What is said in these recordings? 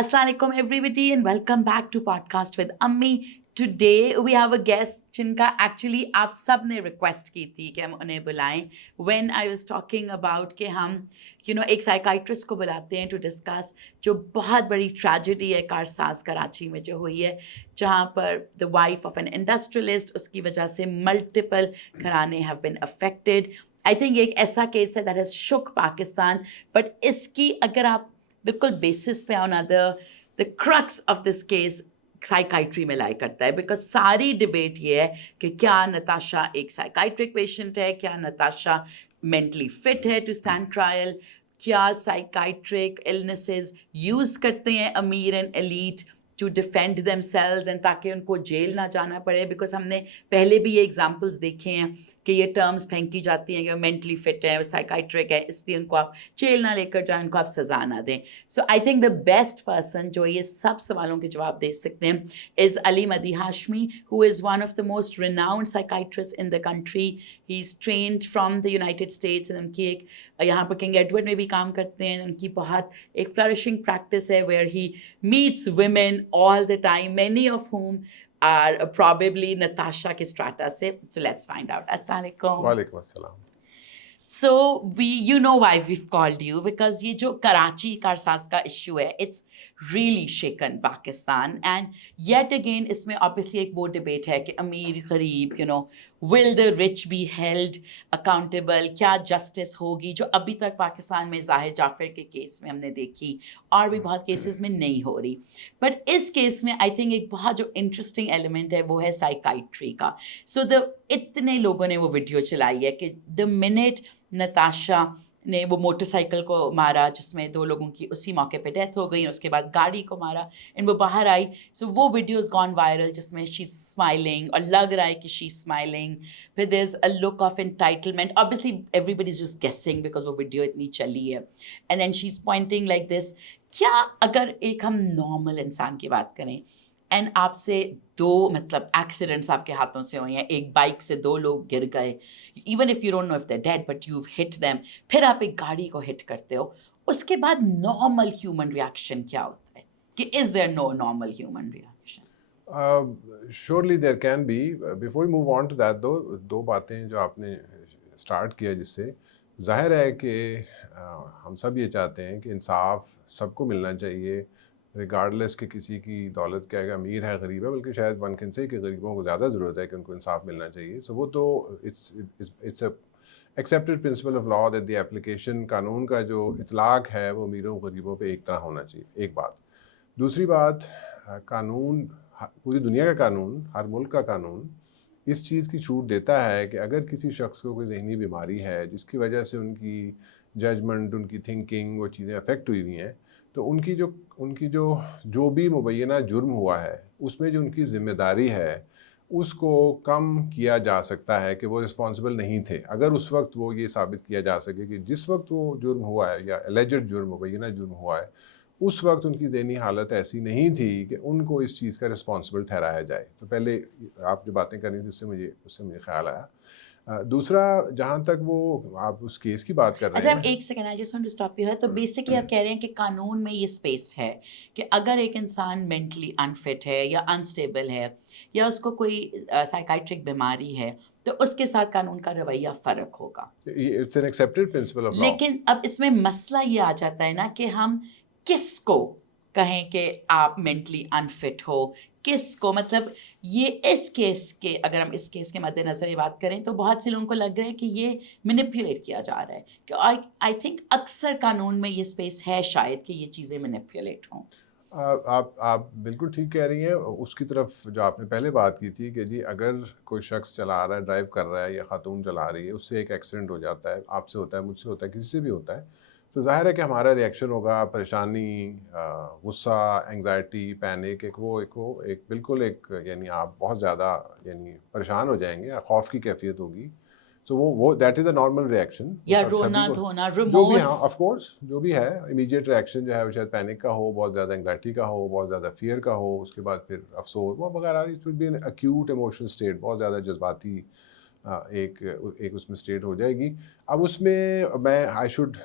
Assalamu alaikum everybody and welcome back to podcast with Ammi. Today we have a guest जिनका actually आप सब ने request की थी कि हम उन्हें बुलाएं. When I was talking about कि हम एक psychiatrist को बुलाते हैं to discuss जो बहुत बड़ी tragedy है कारसाज कराची में जो हुई है, जहाँ पर the wife of an industrialist उसकी वजह से multiple घराने have been affected. I think ये एक ऐसा केस है that has shook Pakistan, but इसकी अगर आप बिल्कुल बेसिस पे on other the crux of this case psychiatry में लाई करता है, बिकॉज सारी डिबेट ये है कि क्या नताशा एक साइकाइट्रिक पेशेंट है, क्या नताशा मेंटली फिट है टू स्टैंड ट्रायल, क्या साइकाइट्रिक इलनेसेस यूज़ करते हैं अमीर and elite to defend themselves and ताकि उनको जेल ना जाना पड़े. बिकॉज हमने पहले भी ये एग्जांपल्स देखे हैं कि ये टर्म्स फेंकी जाती हैं कि वो मेंटली फिट है, वो साइकाइट्रिक है, इसलिए उनको आप जेल ना लेकर जाएं, उनको आप सज़ा ना दें. So I think the best person जो ये सब सवालों के जवाब दे सकते हैं is Ali Mehdi Hashmi, who is one of the most renowned psychiatrist in the country. He is trained from the United States and उनकी एक यहाँ पर किंग एडवर्ड में भी काम करते हैं. उनकी बहुत एक फ्लरिशिंग प्रैक्टिस है where he meets women all the time, many of whom are probably Natasha ke strata se. So let's find out. Assalamu alaikum. Walaikum assalam. So you know why we've called you, because ये जो कराची कारसाज का issue है, it's really shaken Pakistan, and yet again इसमें obviously एक वो debate है कि अमीर गरीब, will the rich be held accountable, क्या justice होगी, जो अभी तक पाकिस्तान में जाहिर जाफर के केस में हमने देखी और भी बहुत केसेस में नहीं हो रही. बट इस केस में आई थिंक एक बहुत जो इंटरेस्टिंग एलिमेंट है वो है साइकाइट्री का. सो इतने लोगों ने वो वीडियो चलाई है कि द मिनट नताशा ने वो मोटरसाइकिल को मारा जिसमें 2 लोगों की उसी मौके पे डेथ हो गई, और उसके बाद गाड़ी को मारा एंड वो बाहर आई. सो वो वीडियोस गॉन वायरल जिसमें शी स्माइलिंग और लग रहा है कि शी स्माइलिंग. फिर there is a look of entitlement. Obviously everybody is just guessing because वो वीडियो इतनी चली है. And then she is pointing like this. क्या अगर एक हम नॉर्मल इंसान की बात करें एंड आपसे 2 मतलब एक्सीडेंट्स आपके हाथों से हुए हैं, एक बाइक से 2 लोग गिर गए, even if you don't know if they did but you hit them, फिर आप एक गाड़ी को हिट करते हो, उसके बाद नॉर्मल ह्यूमन रिएक्शन क्या होता है? कि is there no normal human reaction? Surely there can be. Before we move on to that though, 2 बातें जो आपने स्टार्ट किया जिससे जाहिर है कि हम सब ये चाहते हैं कि इंसाफ सबको मिलना चाहिए, रिगार्डलेस कि किसी की दौलत क्या है, अमीर है गरीब है, बल्कि शायद वन कैन से कि गरीबों को ज़्यादा ज़रूरत है कि उनको इंसाफ मिलना चाहिए. सो वो तो it's a accepted principle of law that the application कानून का जो इतलाक है वो अमीरों गरीबों पे एक तरह होना चाहिए. एक बात. दूसरी बात, कानून, पूरी दुनिया का कानून, हर मुल्क का कानून इस चीज़ की छूट देता है कि अगर किसी शख्स को कोई जहनी बीमारी है जिसकी वजह से उनकी जजमेंट, उनकी थिंकिंग, वो चीज़ें अफेक्ट हुई हुई हैं, तो उनकी जो भी मुबैना जुर्म हुआ है उसमें जो उनकी ज़िम्मेदारी है उसको कम किया जा सकता है कि वो रिस्पॉन्सिबल नहीं थे, अगर उस वक्त वो ये साबित किया जा सके कि जिस वक्त वो जुर्म हुआ है या एलिजेड जुर्म, मुबैना जुर्म हुआ है, उस वक्त उनकी ज़हनी हालत ऐसी नहीं थी कि उनको इस चीज़ का रिस्पॉन्सिबल ठहराया जाए. तो पहले आप जो बातें कर रही थी उससे मुझे ख्याल आया. दूसरा, जहाँ तक वो आप उस केस की बात कर रहे अच्छा, हैं. एक second, I just want to stop you है. तो बेसिकली आप कह रहे हैं कि कानून में ये स्पेस है कि अगर एक इंसान मेंटली अनफिट है या अनस्टेबल है या उसको कोई साइकाइट्रिक बीमारी है तो उसके साथ कानून का रवैया फ़र्क होगा. It's an accepted principle of law. लेकिन अब इसमें मसला ये आ जाता है ना कि हम किसको कहें कि आप मेंटली अनफिट हो, किसको, मतलब ये इस केस के, अगर हम इस केस के मद्देनज़र ये बात करें तो बहुत से लोगों को लग रहा है कि ये मैनिपुलेट किया जा रहा है. कि आई थिंक अक्सर कानून में ये स्पेस है शायद कि ये चीज़ें मैनिपुलेट हों. आप बिल्कुल ठीक कह रही हैं. उसकी तरफ जो आपने पहले बात की थी कि जी अगर कोई शख्स चला रहा है, ड्राइव कर रहा है या खातून चला रही है, उससे एक एक्सीडेंट हो जाता है, आपसे होता है, मुझसे होता है, किसी से भी होता है, तो ज़ाहिर है कि हमारा रिएक्शन होगा परेशानी, गुस्सा, एंग्जाइटी, पैनिक, एक बिल्कुल एक यानी आप बहुत ज़्यादा यानी परेशान हो जाएंगे, खौफ की कैफियत होगी. तो वो that is a normal reaction. या रोना धोना, जो भी, रिमोर्स. हाँ, ऑफ कोर्स, जो भी है इमीडिएट रिएक्शन जो है वो शायद पैनिक का हो, बहुत ज़्यादा एंग्जाइटी का हो, बहुत ज़्यादा फियर का हो, उसके बाद फिर अफसोस वो वगैरह. It will be an acute emotional state, बहुत ज़्यादा जज्बाती एक उसमें स्टेट हो जाएगी. अब उसमें मैं आई शुड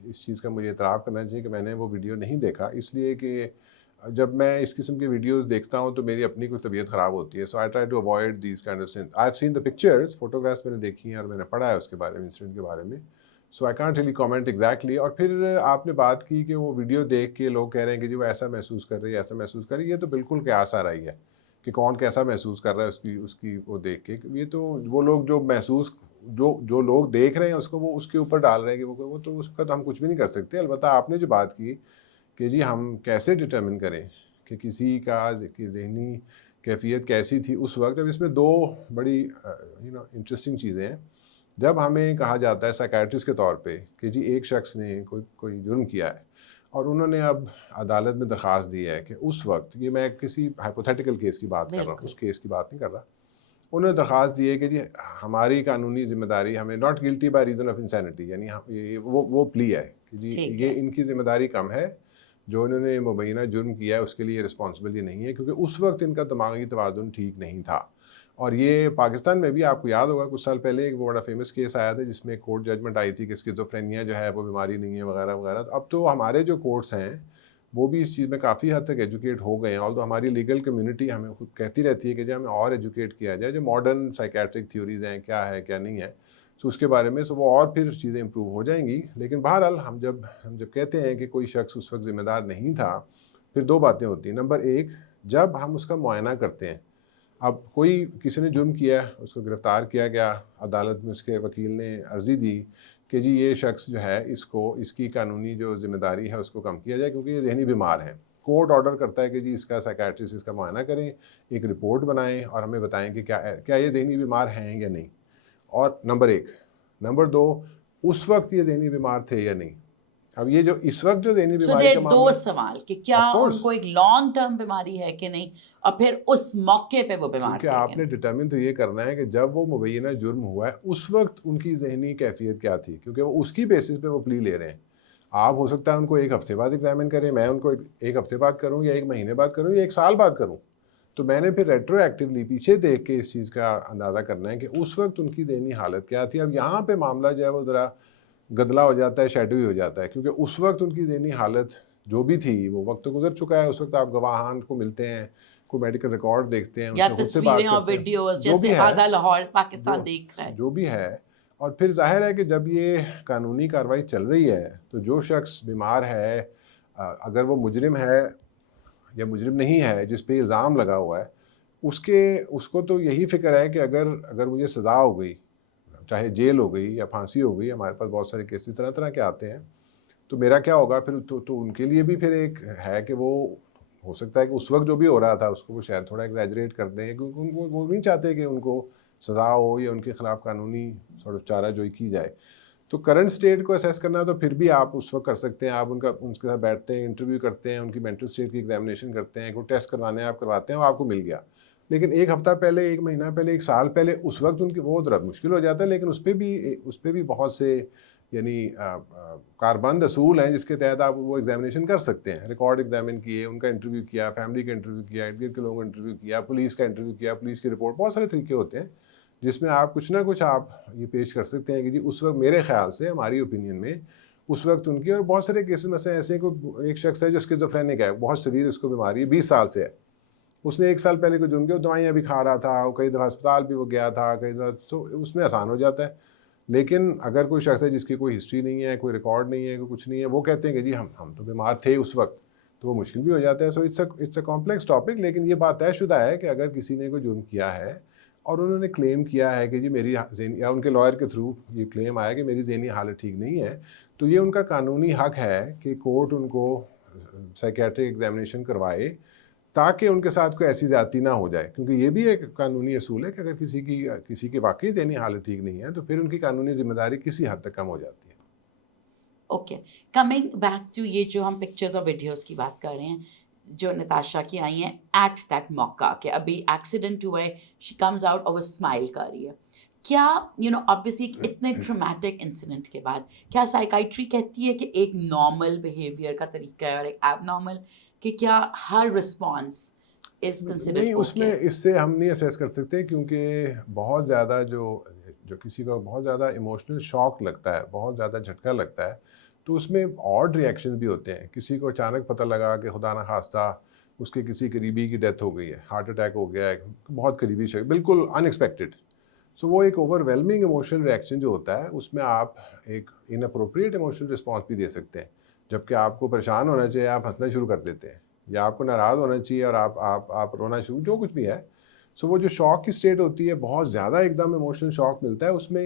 इस चीज़ का मुझे इतराफ़ करना चाहिए कि मैंने वो वीडियो नहीं देखा, इसलिए कि जब मैं इस किस्म की वीडियोस देखता हूँ तो मेरी अपनी कोई तबीयत ख़राब होती है। So I try to avoid these kind of scenes. I have seen the pictures, photographs मैंने देखी हैं और मैंने पढ़ा है उसके बारे में, इंसिडेंट के बारे में। So I can't really comment exactly. और फिर आपने बात की कि वो वीडियो देख के लोग कह रहे हैं कि जी वो ऐसा महसूस कर रही है, ऐसा महसूस कर रही है। ये तो बिल्कुल क़यास आ रही है कि कौन कैसा महसूस कर रहा है उसकी उसकी वो देख के। ये तो वो लोग जो महसूस जो लोग देख रहे हैं उसको वो उसके ऊपर डाल रहे हैं कि वो तो उसका तो हम कुछ भी नहीं कर सकते। अलबत्ता आपने जो बात की कि जी हम कैसे डिटरमिन करें कि किसी की ज़हनी कैफ़ियत कैसी थी उस वक़्त। अब इसमें 2 बड़ी इंटरेस्टिंग चीज़ें हैं। जब हमें कहा जाता है साइकियाट्रिस्ट के तौर पे कि जी एक शख्स ने कोई जुर्म किया है और उन्होंने अब अदालत में दरख्वास्त दी है कि उस वक़्त, ये मैं किसी हाइपोथेटिकल केस की बात कर रहा हूँ, बिल्कुल। उस केस की बात नहीं कर रहा। उन्होंने दरख्वास्त दी है कि जी हमारी कानूनी ज़िम्मेदारी, हमें not guilty by reason of insanity, यानी हम ये वो प्ली है कि जी ठीक ये है। इनकी ज़िम्मेदारी कम है, जो इन्होंने मुबैना जुर्म किया है उसके लिए रिस्पॉन्सिबल ये नहीं है, क्योंकि उस वक़्त इनका दिमागी तवाज़ुन ठीक नहीं था। और ये पाकिस्तान में भी आपको याद होगा कुछ साल पहले एक बड़ा फ़ेमस केस आया था जिसमें कोर्ट जजमेंट आई थी कि स्किज़ोफ्रेनिया जो है वो बीमारी नहीं है वगैरह-वगैरह। तो अब तो हमारे जो कोर्ट्स हैं वो भी इस चीज़ में काफ़ी हद तक एजुकेट हो गए हैं। ऑल्दो हमारी लीगल कम्युनिटी हमें खुद कहती रहती है कि जो हमें और एजुकेट किया जाए, जो मॉडर्न साइकियाट्रिक थ्योरीज़ हैं, क्या है, क्या नहीं है, सो उसके बारे में, सो वो और फिर चीज़ें इम्प्रूव हो जाएँगी। लेकिन बहरहाल हम जब कहते हैं कि कोई शख्स उस वक़्त ज़िम्मेदार नहीं था, फिर 2 बातें होती हैं। नंबर 1, जब हम उसका मुआयना करते हैं, अब कोई किसी ने जुर्म किया, उसको गिरफ़्तार किया गया, अदालत में उसके वकील ने अर्ज़ी दी कि जी ये शख्स जो है इसको इसकी कानूनी जो ज़िम्मेदारी है उसको कम किया जाए क्योंकि ये ज़हनी बीमार है। कोर्ट ऑर्डर करता है कि जी इसका साइकियाट्रिस्ट इसका मुआयना करें, एक रिपोर्ट बनाएँ और हमें बताएँ कि क्या ये ज़हनी बीमार हैं या नहीं। और नंबर 1, नंबर 2, उस वक़्त ये ज़हनी बीमार थे या नहीं। अब ये जो इस वक़्त जो ज़हनी सो बीमारी देयर का 2 मामला है, सवाल कि क्या ऑफ़ कोर्स, उनको एक लॉन्ग टर्म बीमारी है कि नहीं, और फिर उस मौके पे वो बीमार क्योंकि थे कि आपने नहीं? डिटरमिन तो ये करना है कि जब वो मुबैना जुर्म हुआ है, उस वक़्त उनकी ज़हनी कैफ़ियत क्या थी? क्योंकि वो उसकी बेसिस पे वो प्ली ले रहे हैं। आप हो सकता है उनको 1 हफ़्ते बाद एग्ज़ामिन करें, मैं उनको 1 हफ़्ते बाद करूँ या 1 महीने बाद करूँ या 1 साल बाद करूँ। तो मैंने फिर रेट्रोएक्टिवली पीछे देख के इस चीज़ का अंदाज़ा करना है कि उस वक़्त उनकी ज़हनी हालत क्या थी। अब यहाँ पे मामला जो है वो ज़रा गदला हो जाता है, शैडोई हो जाता है, क्योंकि उस वक़्त उनकी ज़हनी हालत जो भी थी, वो वक़्त तो गुज़र चुका है। उस वक़्त आप गवाहान को मिलते हैं, कोई मेडिकल रिकॉर्ड देखते हैं, या उनसे खुद से तस्वीरें बात और करते हैं, वीडियोज़ जो जैसे भी है, आधा लाहौर पाकिस्तान जो देख रहा है। जो भी है। और फिर ज़ाहिर है कि जब ये कानूनी कार्रवाई चल रही है, तो जो शख्स बीमार है, अगर वो मुजरिम है या मुजरिम नहीं है, जिस पे इल्ज़ाम लगा हुआ है, उसको तो यही फ़िक्र है कि अगर अगर मुझे सज़ा हो गई, चाहे जेल हो गई या फांसी हो गई, हमारे पास बहुत सारे केसेस तरह-तरह के आते हैं, तो मेरा क्या होगा फिर। तो उनके लिए भी फिर एक है कि वो हो सकता है कि उस वक़्त जो भी हो रहा था उसको वो शायद थोड़ा एग्ज़ैजरेट कर दें, क्योंकि उनको वो नहीं चाहते कि उनको सज़ा हो या उनके खिलाफ कानूनी सॉर्ट ऑफ चाराजोई की जाए। तो करंट स्टेट को असेस करना तो फिर भी आप उस वक़्त कर सकते हैं। आप उनके साथ बैठते हैं, इंटरव्यू करते हैं, उनकी मेंटल स्टेट की एग्ज़ामिनेशन करते हैं, कोई टेस्ट करवाने हैं आप करवाते हैं, वो आपको मिल गया। लेकिन 1 हफ़्ता पहले, 1 महीना पहले, 1 साल पहले, उस वक़्त उनकी वो ज़रा मुश्किल हो जाता है। लेकिन उस पे भी बहुत से यानी कारबंद असूल हैं जिसके तहत आप वो एग्ज़ामिनेशन कर सकते हैं। रिकॉर्ड एग्ज़ामिन किए, उनका इंटरव्यू किया, फैमिली का इंटरव्यू किया, इर्द-गिर्द के लोगों का इंटरव्यू किया, पुलिस का इंटरव्यू किया, पुलिस की रिपोर्ट, बहुत सारे तरीके होते हैं जिसमें आप कुछ ना कुछ आप ये पेश कर सकते हैं कि जी उस वक़्त मेरे ख़्याल से, हमारी ओपिनियन में, उस वक़्त उनकी। और बहुत सारे केसेस में से ऐसे कोई एक शख्स है जो स्किज़ोफ्रेनिक है, बहुत सीवियर उसको बीमारी है, 20 साल से है। उसने 1 साल पहले कोई जुर्म किया, वो दवाइयाँ भी खा रहा था, वो कई दफ़ा अस्पताल भी वो गया था, कई दफ़ा, सो उसमें आसान हो जाता है। लेकिन अगर कोई शख्स है जिसकी कोई हिस्ट्री नहीं है, कोई रिकॉर्ड नहीं है, कोई कुछ नहीं है, वो कहते हैं कि जी हम तो बीमार थे उस वक़्त, तो वो मुश्किल भी हो जाता है। So it's a complex topic. लेकिन ये बात तयशुदा है कि अगर किसी ने कोई जुर्म किया है और उन्होंने क्लेम किया है कि जी मेरी ज़हनी, या उनके लॉयर के थ्रू ये क्लेम आया कि मेरी ज़हनी हालत ठीक नहीं है, तो ये उनका कानूनी हक है कि कोर्ट उनको साइकियाट्रिक एग्ज़ामिनेशन करवाए, ताकि उनके साथ कोई ऐसी ज़्यादती ना हो जाए। क्योंकि ये भी एक कानूनी असूल है कि अगर किसी की वाक़ई ज़हनी हालत ठीक नहीं है, तो फिर उनकी कानूनी ज़िम्मेदारी किसी हद तक कम हो जाती है। ओके, कमिंग बैक टू ये जो हम पिक्चर्स और वीडियोज़ की बात कर रहे हैं, जो नताशा की आई हैं एट दैट मौका कि अभी एक्सीडेंट हुआ है, शी कम्स आउट और वो स्माइल कर रही है। क्या ऑब्वियसली इतने ट्रॉमेटिक इंसिडेंट के बाद क्या साइकियाट्री कहती है कि एक नॉर्मल बिहेवियर का तरीका है और एक एबनॉर्मल, कि क्या हर रिस्पॉन्स इज़ नहीं, कंसिडर्ड उसमें ओके? इससे हम नहीं असेस कर सकते, क्योंकि बहुत ज़्यादा जो जो किसी को बहुत ज़्यादा इमोशनल शॉक लगता है, बहुत ज़्यादा झटका लगता है, तो उसमें ऑड रिएक्शन भी होते हैं। किसी को अचानक पता लगा कि खुदा न खास्ता उसके किसी करीबी की डेथ हो गई है, हार्ट अटैक हो गया है, बहुत करीबी शख्स, बिल्कुल अनएक्सपेक्टेड। सो वो एक ओवरवेलमिंग इमोशनल रिएक्शन जो होता है उसमें आप एक इनअप्रोप्रिएट इमोशनल रिस्पॉन्स भी दे सकते हैं। जबकि आपको परेशान होना चाहिए, आप हंसना शुरू कर देते हैं, या आपको नाराज़ होना चाहिए और आप रोना शुरू, जो कुछ भी है। सो वो जो शॉक की स्टेट होती है, बहुत ज़्यादा एकदम इमोशनल शॉक मिलता है, उसमें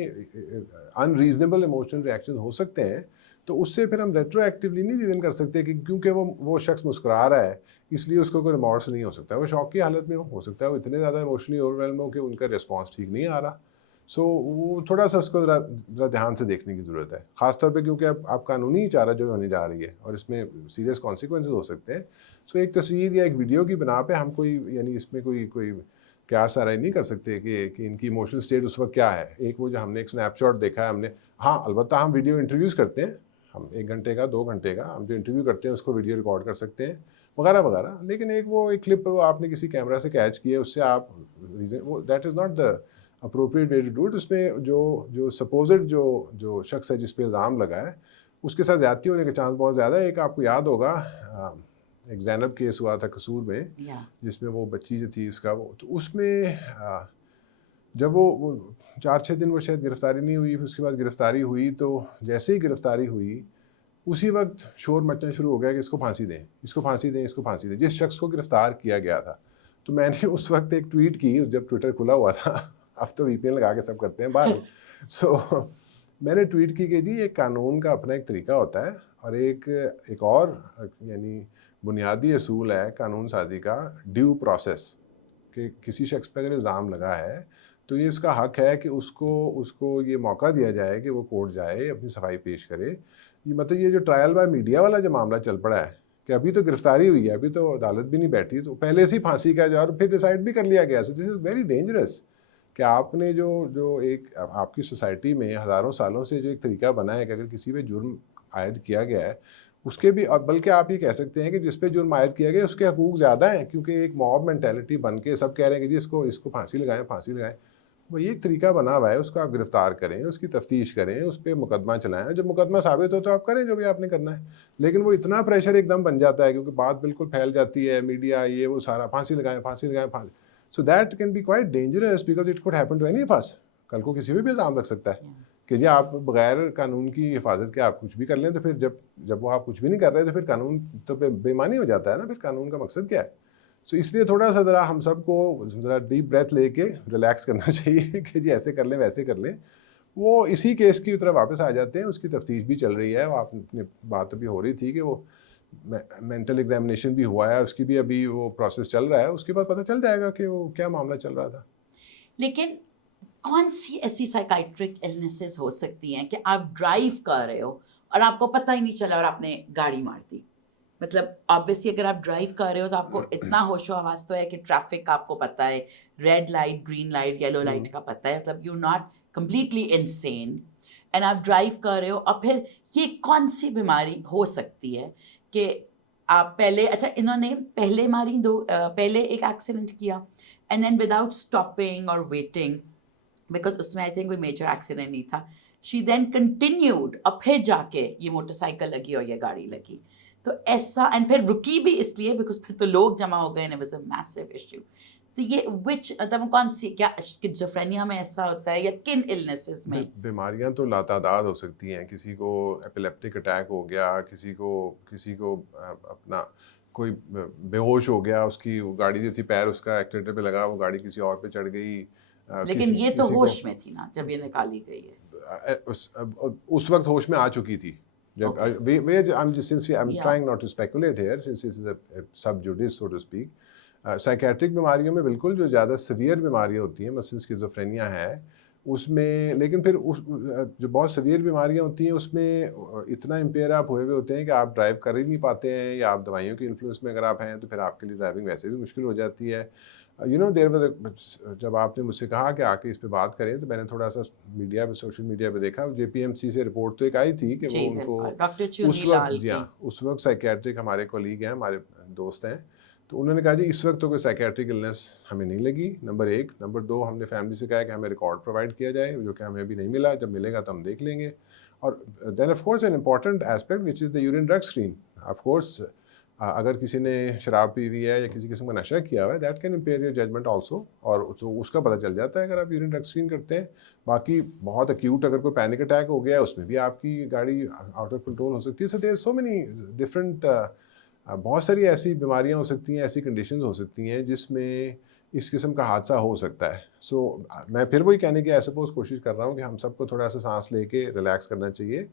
अनरीजनेबल इमोशनल रिएक्शन हो सकते हैं। तो उससे फिर हम रेट्रोएक्टिवली नहीं रीज़न कर सकते कि क्योंकि वो शख्स मुस्कुरा रहा है इसलिए उसको कोई रिमॉर्स नहीं हो सकता। वो शॉक की हालत में हो सकता है वो इतने ज़्यादा इमोशनली ओवरवेल्म हो कि उनका रिस्पॉन्स ठीक नहीं आ रहा। सो वो थोड़ा सा उसको ज़रा ध्यान से देखने की ज़रूरत है, ख़ासतौर पे क्योंकि अब आप कानूनी चारा जो होने जा रही है और इसमें सीरियस कॉन्सिक्वेंसेज हो सकते हैं। सो एक तस्वीर या एक वीडियो की बना पे हम कोई यानी इसमें कोई कोई क्या सारा नहीं कर सकते कि इनकी इमोशनल स्टेट उस वक्त क्या है। एक वो जो हमने एक स्नैपशॉट देखा है हमने, हाँ अलबत्ता हम वीडियो इंटरव्यूज़ करते हैं, हम 1 घंटे का 2 घंटे का हम जो इंटरव्यू करते हैं उसको वीडियो रिकॉर्ड कर सकते हैं वगैरह वगैरह। लेकिन एक क्लिप आपने किसी कैमरा से कैच किया, उससे आप रीज़न वो that is not the appropriate way to do it. उसमें जो सपोज्ड जो शख्स है जिस पे इल्ज़ाम लगा है उसके साथ ज़्यादती होने के चांस बहुत ज़्यादा है। एक आपको याद होगा एक ज़ैनब केस हुआ था कसूर में, जिसमें वो बच्ची जो थी उसका वो, तो उसमें जब वो 4-6 दिन वो शायद गिरफ्तारी नहीं हुई, फिर उसके बाद गिरफ्तारी हुई, तो जैसे ही गिरफ्तारी हुई उसी वक्त शोर मचना शुरू हो गया कि इसको फांसी दें, इसको फांसी दें, इसको फांसी दें, जिस शख्स को गिरफ्तार किया गया था। तो मैंने उस वक्त एक ट्वीट की जब ट्विटर खुला हुआ था, अब तो वीपीएन लगा के सब करते हैं बाहर। सो मैंने ट्वीट की कि जी एक कानून का अपना एक तरीका होता है और एक और यानी बुनियादी असूल है कानून साजी का, ड्यू प्रोसेस, कि किसी शख्स पर अगर इल्ज़ाम लगा है तो ये उसका हक है कि उसको ये मौका दिया जाए कि वो कोर्ट जाए, अपनी सफाई पेश करे। ये मतलब ये जो ट्रायल बाय मीडिया वाला जो मामला चल पड़ा है कि अभी तो गिरफ्तारी हुई है, अभी तो अदालत भी नहीं बैठी, तो पहले से ही फांसी का और फिर डिसाइड भी कर लिया गया। So this is very dangerous कि आपने जो एक आपकी सोसाइटी में हज़ारों सालों से जो एक तरीका बना है कि अगर किसी पे जुर्म आयद किया गया है उसके भी, और बल्कि आप ये कह सकते हैं कि जिस पे जुर्म आयद किया गया उसके हकूक ज़्यादा हैं, क्योंकि एक मॉब मेंटालिटी बन के सब कह रहे हैं कि जी इसको फांसी लगाएं, फांसी लगाएं। वही एक तरीका बना हुआ है, उसको आप गिरफ्तार करें, उसकी तफ्तीश करें, उस पर मुकदमा चलाएं, जब मुकदमा साबित हो तो आप करें जो भी आपने करना है। लेकिन वो इतना प्रेशर एकदम बन जाता है क्योंकि बात बिल्कुल फैल जाती है, मीडिया ये वो सारा फांसी लगाएं, फांसी लगाएं, फांसी। So that can be quite dangerous because it could happen to any of us. कल को किसी भी इल्ज़ाम लग सकता है कि जी आप बगैर कानून की हिफाजत के आप कुछ भी कर लें, तो फिर जब वो आप कुछ भी नहीं कर रहे तो फिर कानून तो बेईमानी हो जाता है ना, फिर कानून का मकसद क्या है। सो इसलिए थोड़ा सा ज़रा हम सबको ज़रा डीप ब्रेथ लेके रिलैक्स करना चाहिए कि जी ऐसे कर लें वैसे कर लें। वो इसी केस की तरफ वापस आ जाते हैं, उसकी तफ्तीश भी चल रही है। वो आपने बात अभी हो रही थी कि वो मेंटल एग्जामिनेशन भी हुआ है, उसकी भी अभी वो प्रोसेस चल रहा है, उसके बाद पता चल जाएगा कि वो क्या मामला चल रहा था। लेकिन कौन सी ऐसी साइकाइट्रिक इलनेसेस हो सकती हैं कि आप ड्राइव कर रहे हो और आपको पता ही नहीं चला और आपने गाड़ी मार दी? मतलब ऑब्वियसली अगर आप ड्राइव कर रहे हो तो आपको इतना होशो हवास तो है कि ट्रैफिक का आपको पता है, red light, green light, yellow light का पता है, मतलब you not completely insane and आप ड्राइव कर रहे हो। और फिर ये कौन सी बीमारी हो सकती है कि आप पहले, अच्छा इन्होंने पहले मारी पहले एक एक्सीडेंट किया एंड देन विदाउट स्टॉपिंग और वेटिंग, बिकॉज उसमें आई थिंक कोई मेजर एक्सीडेंट नहीं था, शी देन कंटिन्यूड और फिर जाके ये मोटरसाइकिल लगी और ये गाड़ी लगी। तो ऐसा, एंड फिर रुकी भी इसलिए बिकॉज फिर तो लोग जमा हो गए, वाज अ मैसिव इश्यू। तो ये विच मतलब कौन सी, क्या स्किज़ोफ्रेनिया में ऐसा होता है या किन इलनेसेस में? बीमारियां तो लातादाद हो सकती हैं। किसी को एपिलेप्टिक अटैक हो गया, किसी को अपना कोई बेहोश हो गया, उसकी गाड़ी जो थी पैर उसका एक्सीलेटर पे लगा, वो गाड़ी किसी और पे चढ़ गई। लेकिन ये तो होश में थी ना जब ये निकाली गई है? उस वक्त होश में आ चुकी थी जब I'm Yeah. trying not to speculate here since this is a sub judice so to speak. Psychiatric बीमारियों में बिल्कुल जो ज़्यादा सीवियर बीमारियाँ होती हैं, मसलन स्किज़ोफ्रेनिया है उसमें, लेकिन फिर जो बहुत सीवियर बीमारियाँ होती हैं उसमें इतना इम्पेयर आप हुए हुए होते हैं कि आप ड्राइव कर ही नहीं पाते हैं, या आप दवाइयों के इन्फ्लुएंस में अगर आप हैं तो फिर आपके लिए ड्राइविंग वैसे भी मुश्किल हो जाती है। देयर वाज, जब आपने मुझसे कहा कि आके इस पे बात करें तो मैंने थोड़ा सा मीडिया पे, सोशल मीडिया पे देखा, जेपीएमसी से रिपोर्ट तो एक आई थी कि वो उनको डॉक्टर उस चुनी वक्त लाल जी हाँ उस वक्त साइकेट्रिक हमारे कोलीग हैं, हमारे दोस्त हैं, तो उन्होंने कहा जी इस वक्त तो कोई साइकेट्रिक इलनेस हमें नहीं लगी, नंबर 1। नंबर 2, हमने फैमिली से कहा कि हमें रिकॉर्ड प्रोवाइड किया जाए, जो कि हमें अभी नहीं मिला, जब मिलेगा तो हम देख लेंगे। और then of course an important aspect which is the urine drug screen. Of course अगर किसी ने शराब पी हुई है या किसी किस्म का नशा किया हुआ है, that can impair your judgement also, और तो उसका पता चल जाता है अगर आप यूरिन ड्रग स्क्रीन करते हैं। बाकी बहुत अक्यूट अगर कोई पैनिक अटैक हो गया है, उसमें भी आपकी गाड़ी आउट ऑफ कंट्रोल हो सकती है। So there so many different, बहुत सारी ऐसी बीमारियां हो सकती हैं, ऐसी कंडीशंस हो सकती हैं जिसमें इस किस्म का हादसा हो सकता है। सो मैं फिर वही कहने की आई सपोज कोशिश कर रहा हूँ कि हम सबको थोड़ा सा सांस लेके रिलैक्स करना चाहिए।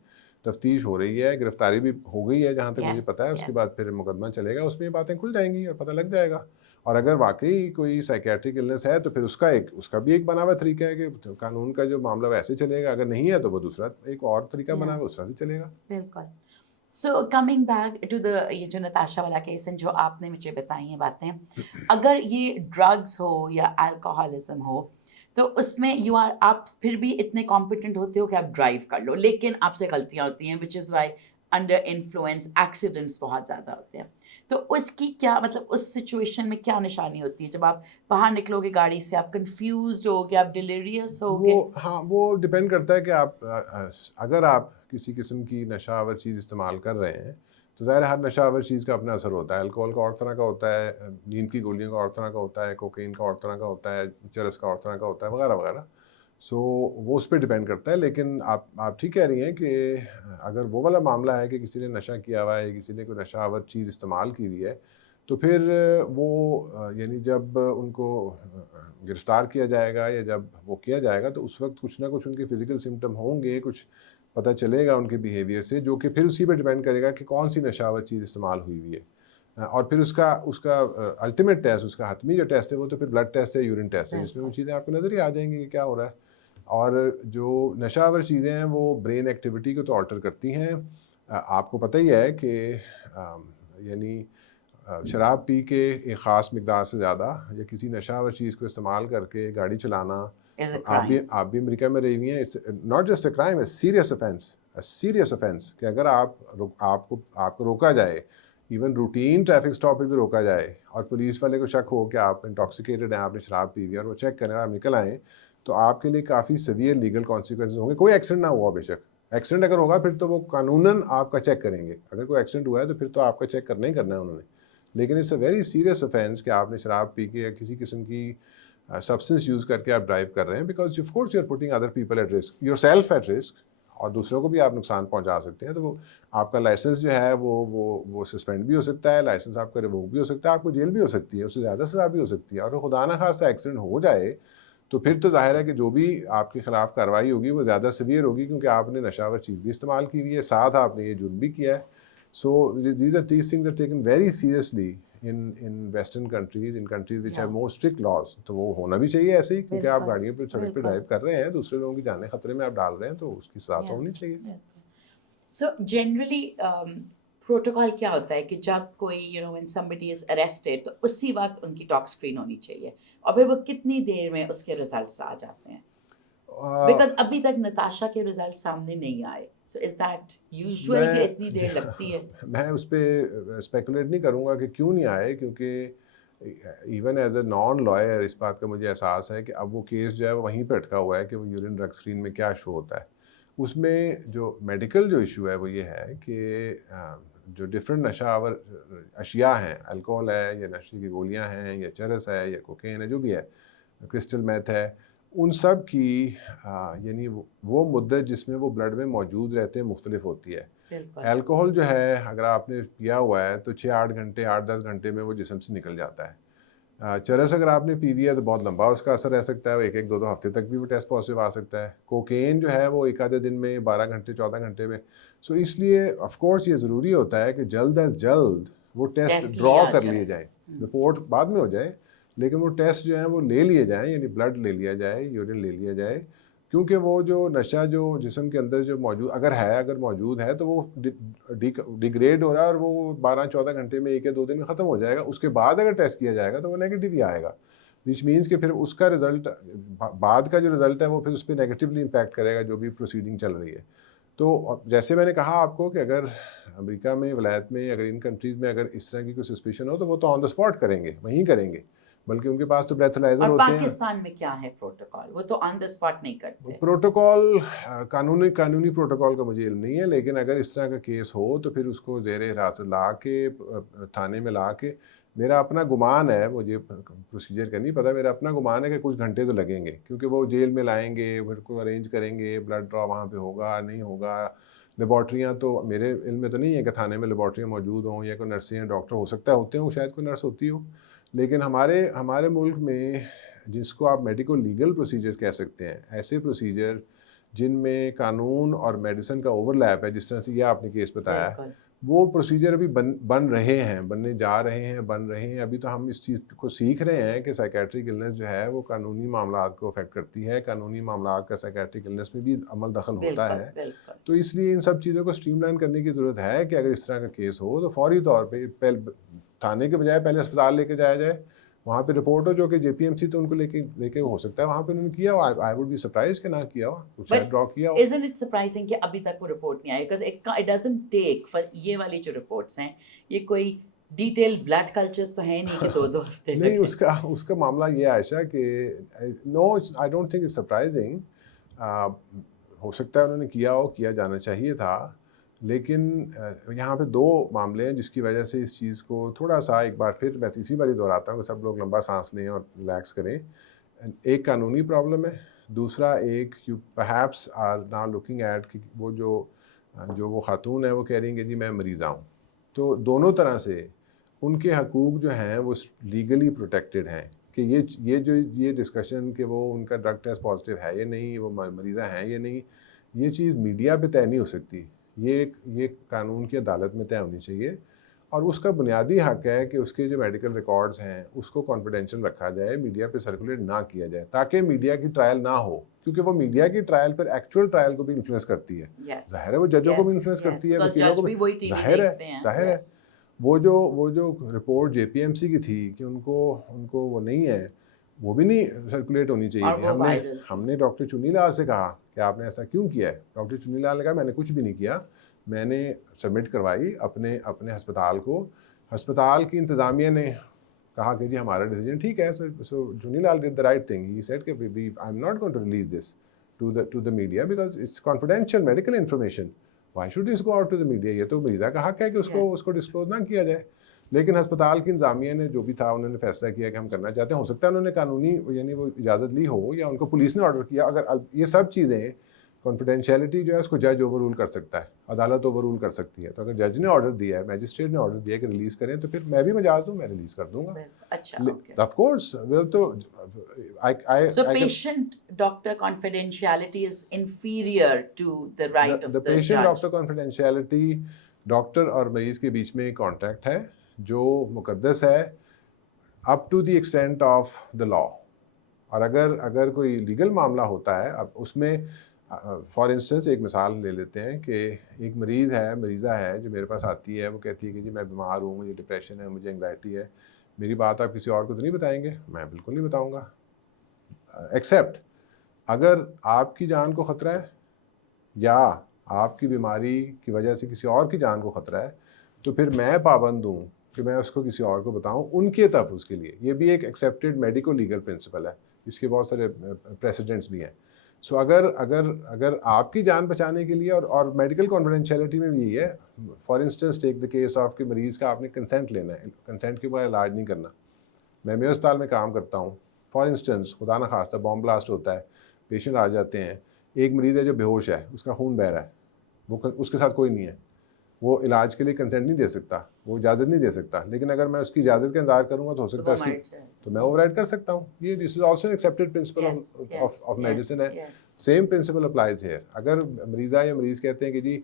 तफ्तीश हो रही है, गिरफ्तारी भी हो गई है जहाँ तक मुझे यस पता है, उसके यस बाद फिर मुकदमा चलेगा, उसमें ये बातें खुल जाएंगी और पता लग जाएगा। और अगर वाकई कोई साइकेट्रिक इलनेस है तो फिर उसका भी एक बना हुआ तरीका है कि कानून का जो मामला वैसे चलेगा, अगर नहीं है तो वो दूसरा एक और तरीका बना हुआ उसका से चलेगा। बिल्कुल। So coming back to the ये जो नताशा वाला केस है, जो आपने मुझे बताई हैं बातें, अगर ये ड्रग्स हो या अल्कोहलिज्म हो, तो उसमें आप फिर भी इतने कॉम्पिटेंट होते हो कि आप ड्राइव कर लो, लेकिन आपसे गलतियां होती हैं, which is why under influence accidents बहुत ज़्यादा होते हैं। तो उसकी क्या मतलब, उस सिचुएशन में क्या निशानी होती है जब आप बाहर निकलोगे गाड़ी से, आप कंफ्यूज होगे, आप डिलीरियस होगे? हाँ, वो डिपेंड करता है कि आप अगर आप किसी किस्म की नशावर चीज़ इस्तेमाल कर रहे हैं तो ज़ाहिर है हर नशावर चीज़ का अपना असर होता है। अल्कोहल का और तरह का होता है, नींद की गोलियों का और तरह का होता है, कोकीन का और तरह का होता है, चरस का और तरह का होता है, वगैरह वगैरह। सो वो उस पर डिपेंड करता है। लेकिन आप ठीक कह रही हैं कि अगर वो वाला मामला है कि किसी ने नशा किया हुआ है, किसी ने कोई नशावर चीज़ इस्तेमाल की हुई है, तो फिर वो यानी जब उनको गिरफ्तार किया जाएगा या जब वो किया जाएगा तो उस वक्त कुछ ना कुछ उनके फिजिकल सिम्टम होंगे, कुछ पता चलेगा उनके बिहेवियर से, जो कि फिर उसी पे डिपेंड करेगा कि कौन सी नशावर चीज़ इस्तेमाल हुई हुई है। और फिर उसका उसका अल्टीमेट टेस्ट, उसका हतमी जो टेस्ट है वो तो फिर ब्लड टेस्ट है, यूरिन टेस्ट है, जिसमें वो चीज़ें आपको नज़र ही आ जाएंगी कि क्या हो रहा है। और जो नशावर चीज़ें हैं वो ब्रेन एक्टिविटी को तो ऑल्टर करती हैं। आपको पता ही है कि यानी शराब पी के एक ख़ास मिकदार से ज़्यादा या किसी नशावर चीज़ को इस्तेमाल करके गाड़ी चलाना, इज अ तो क्राइम। आप भी अमेरिका में रही हुई हैं, it's not just a crime, a serious offence कि अगर आपको रोका जाए, इवन रूटीन ट्रैफिक स्टॉप पे भी रोका जाए और पुलिस वाले को शक हो कि आप इंटॉक्सिकेटेड हैं, आपने शराब पी हुई है, और वो चेक करें और आप निकल आएँ, तो आपके लिए काफ़ी सीवियर लीगल कॉन्सिक्वेंसेज होंगे। कोई एक्सीडेंट ना हुआ बेशक, एक्सीडेंट अगर होगा फिर तो वो कानूनन आपका चेक करेंगे, अगर कोई एक्सीडेंट हुआ है तो फिर तो आपका चेक करना ही करना है उन्होंने। लेकिन it's a very serious offence कि आपने शराब पी के या किसी किस्म की सब्सटेंस यूज़ करके आप ड्राइव कर रहे हैं, because of course you are putting other people at risk, yourself at risk, और दूसरों को भी आप नुकसान पहुंचा सकते हैं। तो वो आपका लाइसेंस जो है वो सस्पेंड भी हो सकता है, लाइसेंस आपका रिवोक भी हो सकता है, आपको जेल भी हो सकती है, उससे ज़्यादा सज़ा भी हो सकती है। और खुदा ना खासा एक्सीडेंट हो जाए तो फिर तो जाहिर है कि जो भी आपके खिलाफ कार्रवाई होगी वो ज़्यादा सीवियर होगी, क्योंकि आपने नशावर चीज़ भी इस्तेमाल की हुई है, साथ आपने ये जुर्म भी किया है। So these things are taken very seriously in western countries, in countries which have Yeah. more strict laws। तो वो होना भी चाहिए ऐसे ही, क्योंकि आप बिल्कुल गाड़ियों पे सड़क पे बिल्कुल ड्राइव कर रहे हैं, दूसरे लोगों की जाने खतरे में आप डाल रहे हैं, तो उसकी सजा तो Yeah. होनी चाहिए। बिल्कुल। सो जनरली प्रोटोकॉल क्या होता है कि जब कोई व्हेन समबडी इज अरेस्टेड, तो उसी वक्त उनकी डॉग स्क्रीन होनी चाहिए, और फिर वो कितनी देर में उसके रिजल्ट्स आ जाते हैं? बिकॉज अभी तक नताशा के रिजल्ट सामने नहीं आए, सो इज दैट यूजुअल कि इतनी देर लगती है? मैं उस पर स्पेकुलेट नहीं करूँगा कि क्यों नहीं आए, क्योंकि even as a non lawyer इस बात का मुझे एहसास है कि अब वो केस जो है वो वहीं पर अटका हुआ है कि वो यूरिन ड्रग स्क्रीन में क्या शो होता है। उसमें जो मेडिकल जो इशू है वो ये है कि जो डिफरेंट नशावर अशिया हैं, अल्कोहल है या नशे की गोलियां हैं या चरस है या कोकेन है, जो भी है, क्रिस्टल मेथ है, उन सब की यानी वो मुद्दत जिसमें वो ब्लड में मौजूद रहते हैं मुख्तलिफ होती है। बिल्कुल। अल्कोहल जो है अगर आपने पिया हुआ है तो 6-8 घंटे 8-10 घंटे में वो जिस्म से निकल जाता है। चरस अगर आपने पी लिया तो बहुत लंबा उसका असर रह सकता है, 1-1 2-2 हफ्ते तक भी वो टेस्ट पॉजिटिव आ सकता है। कोकेन जो है वो एक आधे दिन में, 12 घंटे 14 घंटे में। सो इसलिए ऑफ कोर्स ये ज़रूरी होता है कि जल्द अज जल्द वो टेस्ट टेस्ट ड्रॉ लिया कर जाए। लिए जाए, रिपोर्ट बाद में हो जाए, लेकिन वो टेस्ट जो है वो ले लिए जाएँ, यानी ब्लड ले लिया जाए, यूरिन ले लिया जाए, क्योंकि वो जो नशा जो जिस्म के अंदर जो मौजूद अगर मौजूद है तो वो डिग्रेड हो रहा है और वो 12-14 घंटे में 1 या 2 दिन में ख़त्म हो जाएगा। उसके बाद अगर टेस्ट किया जाएगा तो वो नेगेटिव ही आएगा, विच मीन्स कि फिर उसका रिजल्ट बाद का जो रिजल्ट है वो फिर उस पर नेगेटिवली इम्पैक्ट करेगा जो भी प्रोसीडिंग चल रही है। तो जैसे मैंने कहा आपको कि अगर अमेरिका में, वलायत में, अगर इन कंट्रीज़ में अगर इस तरह की कोई सस्पिशन हो तो वो तो ऑन द स्पॉट करेंगे, वहीं करेंगे। बल्कि उनके पास तो ब्रेथलाइजर और होते हैं। पाकिस्तान में क्या है प्रोटोकॉल? वो तो ऑन द स्पॉट नहीं करते। प्रोटोकॉल कानूनी प्रोटोकॉल का मुझे इल्म नहीं है, लेकिन अगर इस तरह का केस हो तो फिर उसको ज़ेर हिरासत ला के थाने में ला के, मेरा अपना गुमान है, मुझे प्रोसीजर का नहीं पता, मेरा अपना गुमान है कि कुछ घंटे तो लगेंगे, क्योंकि वो जेल में लाएंगे, फिर को अरेंज करेंगे, ब्लड ड्रॉ वहाँ पे होगा नहीं होगा। लेबॉर्ट्रियाँ तो मेरे इल्म में तो नहीं है कि थाने में लेबॉर्ट्रियाँ मौजूद हों या कोई नर्सें या डॉक्टर, हो सकता है होते हों, शायद कोई नर्स होती हो, लेकिन हमारे हमारे मुल्क में जिसको आप मेडिको लीगल प्रोसीजर्स कह सकते हैं, ऐसे प्रोसीजर जिनमें कानून और मेडिसिन का ओवरलैप है, जिस तरह से ये आपने केस बताया है, बिल्कुल। वो प्रोसीजर अभी बन रहे हैं, बनने जा रहे हैं, बन रहे हैं। अभी तो हम इस चीज़ को सीख रहे हैं कि साइकेट्रिक इलनेस जो है वो कानूनी मामलात को अफेक्ट करती है, कानूनी मामलात का साइकेट्रिक इलनेस में भी अमल दखल होता बिल्कुल है। बिल्कुल। तो इसलिए इन सब चीज़ों को स्ट्रीमलाइन करने की ज़रूरत है कि अगर इस तरह का केस हो तो फौरी तौर पे थाने के बजाय पहले अस्पताल लेके जाया जाए, वहाँ पे रिपोर्ट हो, जो कि जेपीएमसी तो उनको लेके हो सकता है वहाँ पे उन्होंने किया हो। आई वुड बी सरप्राइज कि ना किया हो, कुछ शायद But ड्रॉ किया हो। isn't it surprising कि अभी तक वो रिपोर्ट नहीं आई? Because it doesn't take for ये वाली जो रिपोर्ट्स हैं, ये कोई डिटेल ब्लड कल्चर्स तो है नहीं कि 2-2 हफ्ते नहीं, लगे। उसका मामला ये है आयशा कि no, I don't think it's surprising. हो सकता है उन्होंने किया हो, किया जाना चाहिए था, लेकिन यहाँ पे दो मामले हैं जिसकी वजह से इस चीज़ को थोड़ा सा एक बार फिर मैं तीसरी बारी दोहराता हूँ कि सब लोग लंबा सांस लें और रिलैक्स करें। एक कानूनी प्रॉब्लम है, दूसरा एक you perhaps are now looking at कि वो खातून है वो कह रही हैं कि जी मैं मरीज़ा हूँ। तो दोनों तरह से उनके हकूक़ जो हैं वो लीगली प्रोटेक्टेड हैं कि ये डिस्कशन कि वो उनका ड्रग टेस्ट पॉजिटिव है या नहीं, वो मरीज़ा हैं या नहीं, ये चीज़ मीडिया पे तय नहीं हो सकती। ये कानून की अदालत में तय होनी चाहिए, और उसका बुनियादी हक है कि उसके जो मेडिकल रिकॉर्ड्स हैं उसको कॉन्फिडेंशियल रखा जाए, मीडिया पे सर्कुलेट ना किया जाए, ताकि मीडिया की ट्रायल ना हो, क्योंकि वो मीडिया की ट्रायल पर एक्चुअल ट्रायल को भी इन्फ्लुएंस करती है। Yes. ज़ाहिर है वो जजों को भी Yes, इन्फ्लुएंस yes. करती है, Because वकीलों जज को भी भी। वही टीवी ज़ाहिर देखते हैं। है Yes. वो जो रिपोर्ट जेपीएमसी की थी कि उनको वो नहीं है, वो भी नहीं सर्कुलेट होनी चाहिए और थी। वो वायरल थी। हमने डॉक्टर चुन्नीलाल से कहा कि आपने ऐसा क्यों किया है। डॉक्टर चुन्नीलाल ने कहा मैंने कुछ भी नहीं किया, मैंने सबमिट करवाई अपने अस्पताल को, अस्पताल की इंतज़ामिया ने कहा कि जी हमारा डिसीजन ठीक है। So Chunnilal did the right thing, he said कि I am not going to release this to the media because it's confidential medical information, why should this go out to the media. ये तो मरीज़ा का हक है कि उसको डिस्क्लोज ना किया जाए। लेकिन अस्पताल की इंतजामिया ने जो भी था उन्होंने फैसला किया कि हम करना चाहते हैं। हो सकता है उन्होंने कानूनी यानी वो इजाज़त ली हो या उनको पुलिस ने ऑर्डर किया। अगर ये सब चीज़ें कॉन्फिडेंशियलिटी जो है उसको जज ओवर रूल कर सकता है, अदालत ओवर रूल कर सकती है। तो अगर जज ने ऑर्डर दिया है, मैजिस्ट्रेट ने ऑर्डर दिया है कि रिलीज़ करें, तो फिर मैं भी मजाज दूँ, मैं रिलीज़ कर दूंगा। अच्छा, okay. ऑफ कोर्स वेल तो So patient doctor confidentiality is inferior to the right of the patient judge. Doctor confidentiality doctor और मरीज के बीच में कॉन्ट्रैक्ट है जो मुकद्दस है up to the extent of the law. और अगर कोई लीगल मामला होता है, अब उसमें फॉर इंस्टेंस एक मिसाल ले लेते हैं कि एक मरीज़ा है जो मेरे पास आती है, वो कहती है कि जी मैं बीमार हूँ, मुझे डिप्रेशन है, मुझे एंग्जाइटी है, मेरी बात आप किसी और को तो नहीं बताएंगे? मैं बिल्कुल नहीं बताऊँगा, एक्सेप्ट अगर आपकी जान को ख़तरा है या आपकी बीमारी की वजह से किसी और की जान को ख़तरा है, तो फिर मैं पाबंद हूँ कि मैं उसको किसी और को बताऊँ उनके तहफ़्फ़ुज़ के लिए। ये भी एक एक्सेप्टेड मेडिको लीगल प्रिंसिपल है, इसके बहुत सारे प्रेसिडेंट्स भी हैं। सो अगर आपकी जान बचाने के लिए और मेडिकल कॉन्फिडेंशियलिटी में भी यही है। For instance take the case of कि मरीज़ का आपने कंसेंट लेना है, कंसेंट के बगैर इलाज नहीं करना। मैं मेरे अस्पताल में काम करता हूँ, फॉर इंस्टेंस खुदा न खास्ता बॉम्ब ब्लास्ट होता है, पेशेंट आ जाते हैं, एक मरीज़ है जो बेहोश है, उसका खून बह रहा है, उसके साथ कोई नहीं है, वो इलाज के लिए कंसेंट नहीं दे सकता, वो इजाज़त नहीं दे सकता। लेकिन अगर मैं उसकी इजाज़त का इंतजार करूँगा तो हो सकता है तो मैं ओवरराइड कर सकता हूँ। ये this is also accepted principle of medicine है। Same principle applies here. अगर मरीज़ा या मरीज़ कहते हैं कि जी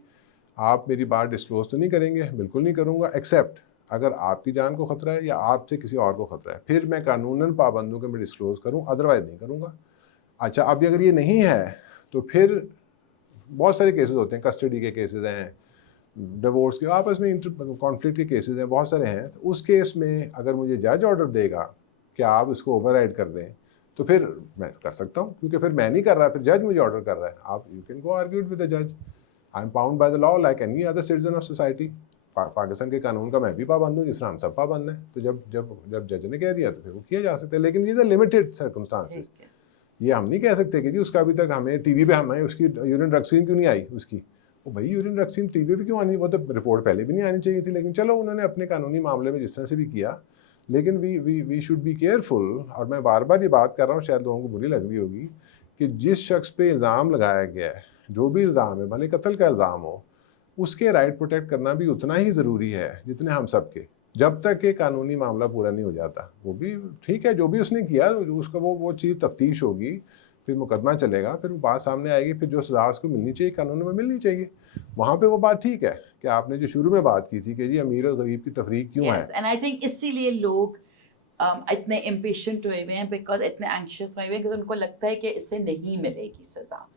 आप मेरी बात डिस्क्लोज तो नहीं करेंगे, बिल्कुल नहीं करूँगा, एक्सेप्ट अगर आपकी जान को ख़तरा है या आपसे किसी और को ख़तरा है, फिर मैं कानूनन पाबंद हूँ कि मैं डिस्क्लोज करूँ, अदरवाइज़ नहीं करूँगा। अच्छा, अब अगर ये नहीं है तो फिर बहुत सारे केसेस होते हैं, कस्टडी के केसेस हैं, डिवोर्स के, आपस में कॉन्फ्लिक्ट के केसेस हैं, बहुत सारे हैं। तो उस केस में अगर मुझे जज ऑर्डर देगा कि आप इसको ओवरराइड कर दें, तो फिर मैं कर सकता हूँ, क्योंकि फिर मैं नहीं कर रहा, फिर जज मुझे ऑर्डर कर रहा है। आप you can go argue with the जज। I am bound by the law like any other citizen of society. Pakistan के कानून का मैं भी पाबंद हूँ, जिस तरह हम सब पाबंद हैं। तो जब जब जब जज ने कह दिया तो फिर वो किया जा सकता है, लेकिन ये लिमिटेड सर्कमस्टांसेस। ठीक है। ये हम नहीं कह सकते कि जी उसका अभी तक हमें टीवी पे हमें उसकी यूरिन ड्रग स्क्रीन क्यों नहीं आई उसकी। वो भाई यूरिन ड्रग स्क्रीन टीवी पे क्यों आनी, वो तो रिपोर्ट पहले भी नहीं आनी चाहिए थी, लेकिन चलो उन्होंने अपने कानूनी मामले में जिस तरह से भी किया। लेकिन वी शुड बी केयरफुल। और मैं बार बार ये बात कर रहा हूँ, शायद लोगों को बुरी लग रही होगी, कि जिस शख्स पे इल्ज़ाम लगाया गया है, जो भी इल्ज़ाम है, भले कत्ल का इल्ज़ाम हो, उसके राइट प्रोटेक्ट करना भी उतना ही ज़रूरी है जितने हम सब के, जब तक ये कानूनी मामला पूरा नहीं हो जाता। वो भी ठीक है, जो भी उसने किया उसका वो चीज़ तफ्तीश होगी, फिर मुकदमा चलेगा, फिर वो बात सामने आएगी, फिर जो सज़ा उसको मिलनी चाहिए कानून में मिलनी चाहिए। वहाँ पे वो बात ठीक है कि आपने जो शुरू में बात की थी कि जी अमीर और गरीब की तफरीक क्यों है। यस, एंड आई थिंक इसीलिए लोग इतने इम्पेशेंट हुए हुए हैं, बिकॉज इतने एंग्शियस हुए हुए हैं, क्योंकि उनको लगता है कि इससे नहीं मिलेगी सजा,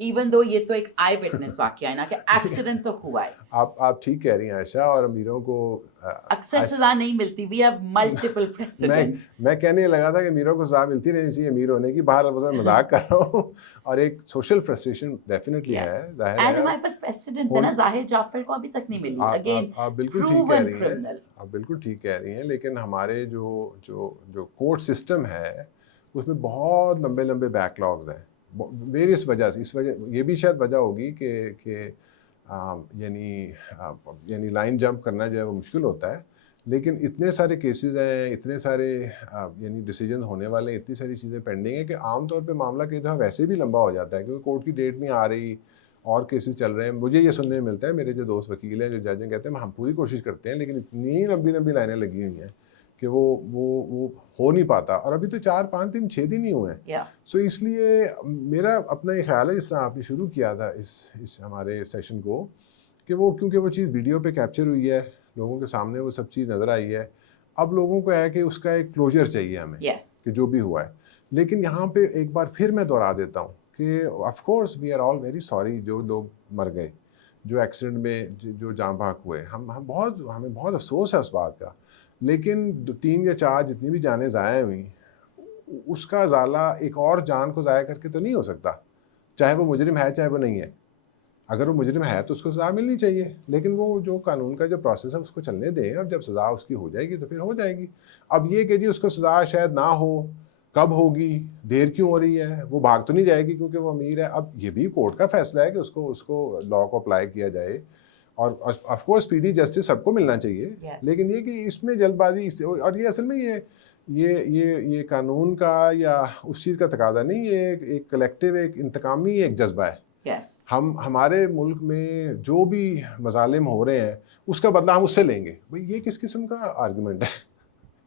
इवन दो ये तो एक आई विटनेस वाकया है ना, कि एक्सीडेंट तो हुआ है। आप ठीक कह रही हैं आयशा, और अमीरों को अक्सर सजा नहीं मिलती, वी हैव मल्टीपल मैं प्रेसिडेंट्स। मैं कहने लगा था कि अमीरों को सजा मिलती रहनी चाहिए अमीर होने की, बाहर मैं मजाक कर रहा हूँ। और एक सोशल फ्रस्ट्रेशन डेफिनेटली है, जाहिर एंड है। हमारे पास प्रेसिडेंट्स है ना, जाहिर जाफर को अभी तक नहीं मिली, अगेन आप बिल्कुल ठीक कह प्रूवन रही हैं, क्रिमिनल। आप बिल्कुल ठीक कह रही हैं, लेकिन हमारे जो जो जो कोर्ट सिस्टम है उसमें बहुत लंबे लंबे बैकलॉग्स हैं, वेरियस वजह से। इस वजह ये भी शायद वजह होगी कि यानी लाइन जंप करना जो है वो मुश्किल होता है, लेकिन इतने सारे केसेस हैं, इतने सारे यानी डिसीजन होने वाले हैं, इतनी सारी चीज़ें पेंडिंग हैं कि आमतौर पे मामला कई दफ़ा वैसे भी लंबा हो जाता है, क्योंकि कोर्ट की डेट नहीं आ रही और केसेस चल रहे हैं। मुझे ये सुनने में मिलता है, मेरे जो दोस्त वकील हैं, जो जज हैं, कहते हैं हम पूरी कोशिश करते हैं, लेकिन इतनी लंबी लंबी लाइनें लगी हुई हैं कि वो हो नहीं पाता। और अभी तो 4 5 दिन 6 दिन ही हुए हैं। सो इसलिए मेरा अपना ये ख्याल है, जिस तरह आपने शुरू किया था इस हमारे सेशन को, कि वो क्योंकि वो चीज़ वीडियो पे कैप्चर हुई है, लोगों के सामने वो सब चीज़ नज़र आई है, अब लोगों को है कि उसका एक क्लोजर चाहिए हमें, कि जो भी हुआ है। लेकिन यहाँ पे एक बार फिर मैं दोहरा देता हूँ कि of course we are all very sorry जो लोग मर गए, जो एक्सीडेंट में जो जाँ बहक हुए, हमें बहुत अफसोस है उस बात का। लेकिन 3 या 4 जितनी भी जानें ज़ाया हुई, उसका अजाला एक और जान को ज़ाया करके तो नहीं हो सकता, चाहे वो मुजरिम है चाहे वो नहीं है। अगर वो मुजरिम है तो उसको सज़ा मिलनी चाहिए, लेकिन वो जो कानून का जो प्रोसेस है उसको चलने दें, और जब सज़ा उसकी हो जाएगी तो फिर हो जाएगी। अब ये कि जी उसको सज़ा शायद ना हो, कब होगी, देर क्यों हो रही है, वो भाग तो नहीं जाएगी क्योंकि वो अमीर है। अब ये भी कोर्ट का फैसला है कि उसको लॉ को अप्लाई किया जाए, और ऑफ कोर्स स्पीडी जस्टिस सबको मिलना चाहिए। लेकिन ये कि इसमें जल्दबाजी, और ये असल में ये कानून का या उस चीज़ का तकाजा नहीं, ये एक कलेक्टिव, एक इंतकामी एक जज्बा है। हम हमारे मुल्क में जो भी मजालिम हो रहे हैं उसका बदला हम उससे लेंगे। भाई ये किस किस्म का आर्गुमेंट है?